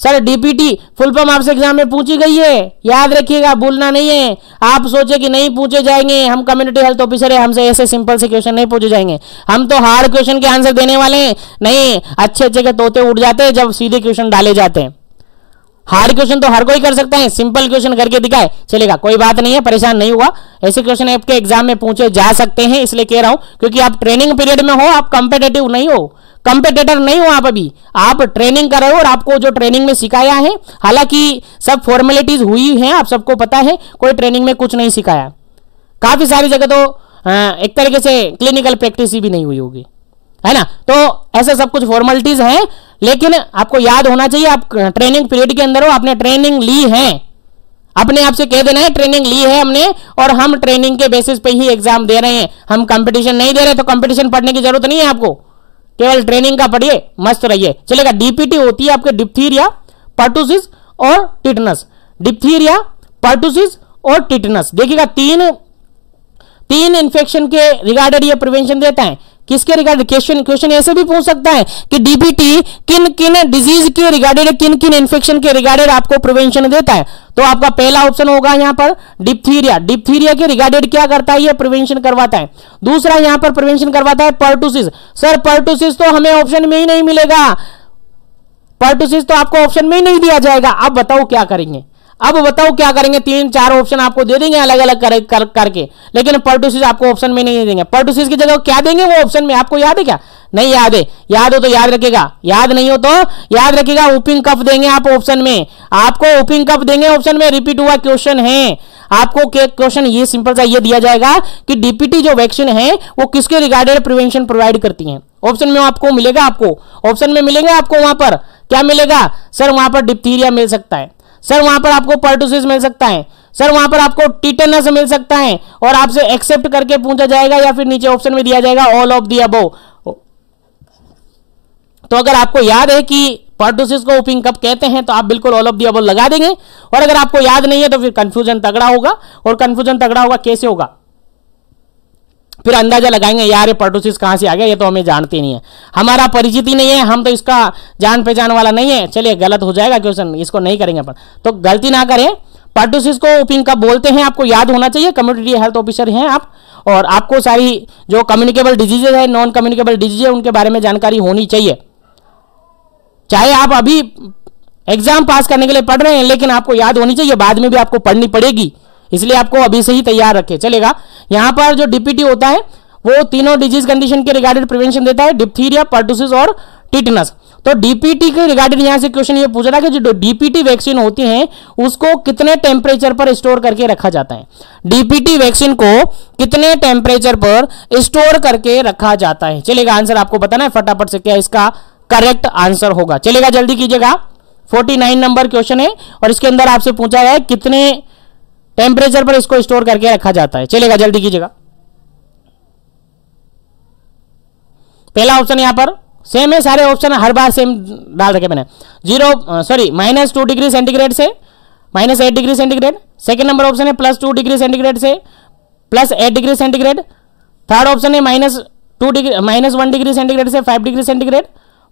सर डीपीटी फुल फॉर्म आपसे एग्जाम में पूछी गई है, याद रखिएगा, भूलना नहीं है। आप सोचे कि नहीं पूछे जाएंगे, हम कम्युनिटी हेल्थ ऑफिसर है, हमसे ऐसे सिंपल से क्वेश्चन नहीं पूछे जाएंगे, हम तो हार्ड क्वेश्चन के आंसर देने वाले हैं। नहीं, अच्छे के तोते उड़ जाते हैं जब सीधे क्वेश्चन डाले जाते हैं। हार्ड क्वेश्चन तो हर कोई कर सकता है, सिंपल क्वेश्चन करके दिखाए, चलेगा, कोई बात नहीं है, परेशान नहीं हुआ। ऐसे क्वेश्चन आपके एग्जाम में पूछे जा सकते हैं, इसलिए कह रहा हूं, क्योंकि आप ट्रेनिंग पीरियड में हो, आप कंपेटेटिव नहीं हो, कंपेटेटर नहीं हो आप, अभी आप ट्रेनिंग कर रहे हो और आपको जो ट्रेनिंग में सिखाया है, हालांकि सब फॉर्मेलिटीज हुई हैं, आप सबको पता है, कोई ट्रेनिंग में कुछ नहीं सिखाया। काफी सारी जगह तो एक तरीके से क्लिनिकल प्रैक्टिस भी नहीं हुई होगी, है ना। तो ऐसा सब कुछ फॉर्मेलिटीज हैं, लेकिन आपको याद होना चाहिए, आप ट्रेनिंग पीरियड के अंदर हो, आपने ट्रेनिंग ली है, अपने आप से कह देना है ट्रेनिंग ली है हमने, और हम ट्रेनिंग के बेसिस पे ही एग्जाम दे रहे हैं, हम कंपटीशन नहीं दे रहे। तो कंपटीशन पढ़ने की जरूरत नहीं है आपको, केवल ट्रेनिंग का पढ़िए, मस्त रहिए। चलेगा, डीपीटी होती है आपके डिप्थीरिया, पर्टुसिस और टिटनस। डिप्थीरिया, पर्टुसिस और टिटनस, देखिएगा तीन इन्फेक्शन के रिगार्डेड ये प्रिवेंशन देता है। किसके रिगार्डेड? क्वेश्चन ऐसे भी पूछ सकता है कि डीपीटी किन किन डिजीज के रिगार्डेड, किन किन इन्फेक्शन के रिगार्डेड आपको प्रिवेंशन देता है। तो आपका पहला ऑप्शन होगा यहां पर डिप्थीरिया। डिप्थीरिया के रिगार्डेड क्या करता है? ये प्रिवेंशन करवाता है। दूसरा यहां पर प्रिवेंशन करवाता है पर्टुसिस। सर पर्टुसिस तो हमें ऑप्शन में ही नहीं मिलेगा, पर्टुसिस तो आपको ऑप्शन में ही नहीं दिया जाएगा। अब बताओ क्या करेंगे? अब बताओ क्या करेंगे, 3-4 ऑप्शन आपको दे देंगे अलग अलग करके, लेकिन पर्टुसिस आपको ऑप्शन में नहीं देंगे। पर्टुसिस की जगह क्या देंगे वो ऑप्शन में, आपको याद है क्या? नहीं याद है? याद हो तो याद रखेगा, याद नहीं हो तो याद रखेगा। वूपिंग कफ देंगे आप ऑप्शन में, आपको वूपिंग कफ देंगे ऑप्शन में। रिपीट हुआ क्वेश्चन है, आपको क्वेश्चन ये सिंपल सा ये दिया जाएगा कि डीपीटी जो वैक्सीन है वो किसके रिगार्डेड प्रिवेंशन प्रोवाइड करती है। ऑप्शन में आपको मिलेगा, आपको ऑप्शन में मिलेंगे, आपको वहां पर क्या मिलेगा सर? वहां पर डिप्थीरिया मिल सकता है सर, वहां पर आपको पर्टुसिस मिल सकता है सर, वहां पर आपको टिटेनस मिल सकता है, और आपसे एक्सेप्ट करके पूछा जाएगा या फिर नीचे ऑप्शन में दिया जाएगा ऑल ऑफ दी अबव। तो अगर आपको याद है कि पर्टुसिस को वूपिंग कफ कहते हैं तो आप बिल्कुल ऑल ऑफ दी अबव लगा देंगे, और अगर आपको याद नहीं है तो फिर कंफ्यूजन तगड़ा होगा, और कंफ्यूजन तगड़ा होगा कैसे होगा? फिर अंदाजा लगाएंगे यार ये पर्टुसिस कहां से आ गया, ये तो हमें जानते नहीं है, हमारा परिचित ही नहीं है, हम तो इसका जान पहचान वाला नहीं है। चलिए गलत हो जाएगा क्वेश्चन, इसको नहीं करेंगे अपन, तो गलती ना करें। पर्टुसिस को वूपिंग कफ बोलते हैं, आपको याद होना चाहिए, कम्युनिटी हेल्थ ऑफिसर हैं आप, और आपको सारी जो कम्युनिकेबल डिजीजेज है, नॉन कम्युनिकेबल डिजीज है, उनके बारे में जानकारी होनी चाहिए। चाहे आप अभी एग्जाम पास करने के लिए पढ़ रहे हैं, लेकिन आपको याद होनी चाहिए, बाद में भी आपको पढ़नी पड़ेगी, इसलिए आपको अभी से ही तैयार रखे चलेगा। यहां पर जो डीपीटी होता है वो तीनों डिजीज कंडीशन के रिगार्डेड प्रिवेंशन देता है, डिप्थीरिया, पर्टुसिस और टिटनस। तो डीपीटी के रिगार्डेड यहां से क्वेश्चन ये पूछ रहा है कि जो डीपीटी वैक्सीन होती है उसको कितने टेम्परेचर पर स्टोर करके रखा जाता है। डीपीटी वैक्सीन को कितने टेम्परेचर पर स्टोर करके रखा जाता है? चलेगा, आंसर आपको बताना है फटाफट से, क्या इसका करेक्ट आंसर होगा। चलेगा, जल्दी कीजिएगा। 49 नंबर क्वेश्चन है और इसके अंदर आपसे पूछा है कितने टेम्परेचर पर इसको स्टोर करके रखा जाता है। चलेगा, जल्दी कीजिएगा। पहला ऑप्शन यहां पर सेम है, सारे ऑप्शन हर बार सेम डाल रखे मैंने। -2 डिग्री सेंटीग्रेड से -8 degree centigrade. Second number option है +2 डिग्री सेंटीग्रेड से +8 डिग्री सेंटीग्रेड। थर्ड ऑप्शन है -1 डिग्री सेंटीग्रेड से 5 डिग्री सेंटीग्रेड।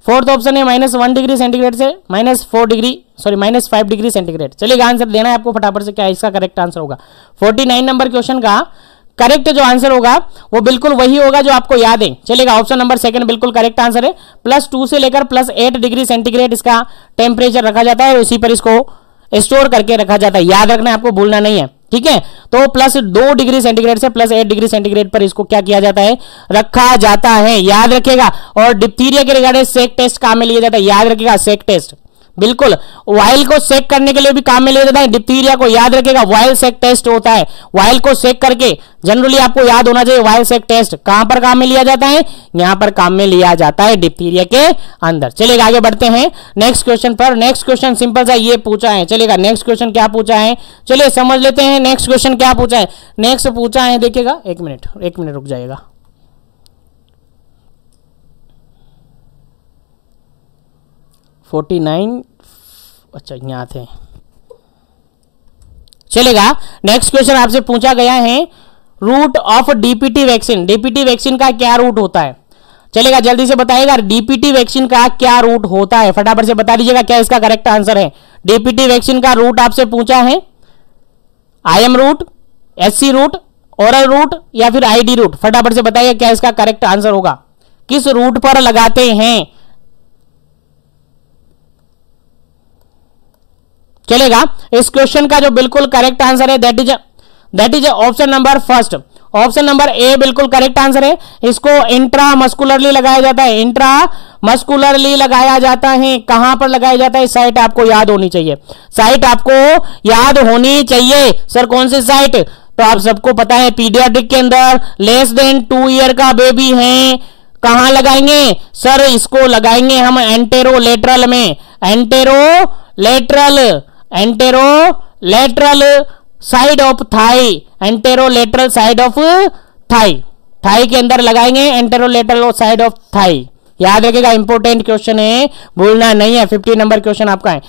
फोर्थ ऑप्शन है -1 डिग्री सेंटीग्रेड से -5 डिग्री सेंटीग्रेड। चलिए आंसर देना है आपको फटाफट से, क्या इसका करेक्ट आंसर होगा। 49 नंबर क्वेश्चन का करेक्ट जो आंसर होगा वो बिल्कुल वही होगा जो आपको याद है। चलेगा, ऑप्शन नंबर सेकंड बिल्कुल करेक्ट आंसर है। +2 से लेकर +8 डिग्री सेंटीग्रेड इसका टेम्परेचर रखा जाता है और उसी पर इसको स्टोर करके रखा जाता है। याद रखना है आपको, भूलना नहीं है, ठीक है। तो +2 डिग्री सेंटीग्रेड से +8 डिग्री सेंटीग्रेड पर इसको क्या किया जाता है? रखा जाता है, याद रखेगा। और डिप्थीरिया के रिगार्डेड सेक टेस्ट काम में लिया जाता है, याद रखेगा, सेक टेस्ट बिल्कुल। वाइल को सेक करने के लिए भी काम में लिया जाता है, डिप्थीरिया को याद रखेगा, वाइल सेक टेस्ट होता है। वाइल को सेक करके जनरली आपको याद होना चाहिए, वाइल सेक टेस्ट कहां पर काम में लिया जाता है? यहां पर काम में लिया जाता है डिप्थीरिया के अंदर। चलेगा, आगे बढ़ते हैं नेक्स्ट क्वेश्चन पर। नेक्स्ट क्वेश्चन सिंपल सा ये पूछा है। चलेगा, नेक्स्ट क्वेश्चन क्या पूछा है, चलिए समझ लेते हैं। नेक्स्ट क्वेश्चन क्या पूछा है? नेक्स्ट पूछा है, देखिएगा, एक मिनट रुक जाएगा। अच्छा यहां थे। चलेगा, नेक्स्ट क्वेश्चन आपसे पूछा गया है route of DPT vaccine. DPT vaccine का क्या रूट होता है? चलेगा, जल्दी से बताइएगा, डीपीटी वैक्सीन का क्या रूट होता है? फटाफट से बता दीजिएगा क्या इसका करेक्ट आंसर है। डीपीटी वैक्सीन का रूट आपसे पूछा है, IM route, SC route, oral route या फिर ID रूट। फटाफट से बताइए क्या इसका करेक्ट आंसर होगा, किस रूट पर लगाते हैं? चलेगा, इस क्वेश्चन का जो बिल्कुल करेक्ट आंसर है that is option number first. Option number A बिल्कुल करेक्ट आंसर है। इसको इंट्रामस्कुलरली लगाया जाता है, इंट्रामस्कुलरली लगाया जाता है। कहां पर लगाया जाता है? साइट आपको याद होनी चाहिए, साइट आपको याद होनी चाहिए। सर कौन सी साइट? तो आप सबको पता है, पीडियाट्रिक के अंदर लेस देन 2 ईयर का बेबी है, कहां लगाएंगे? सर इसको लगाएंगे हम एंटेरोलेटरल में, anterolateral side of thigh, anterolateral side of thigh, thigh के अंदर लगाएंगे एंटेरोलेटरल साइड ऑफ थाई। याद रखिएगा, इंपॉर्टेंट क्वेश्चन है, भूलना नहीं है। 50 नंबर क्वेश्चन आपका है।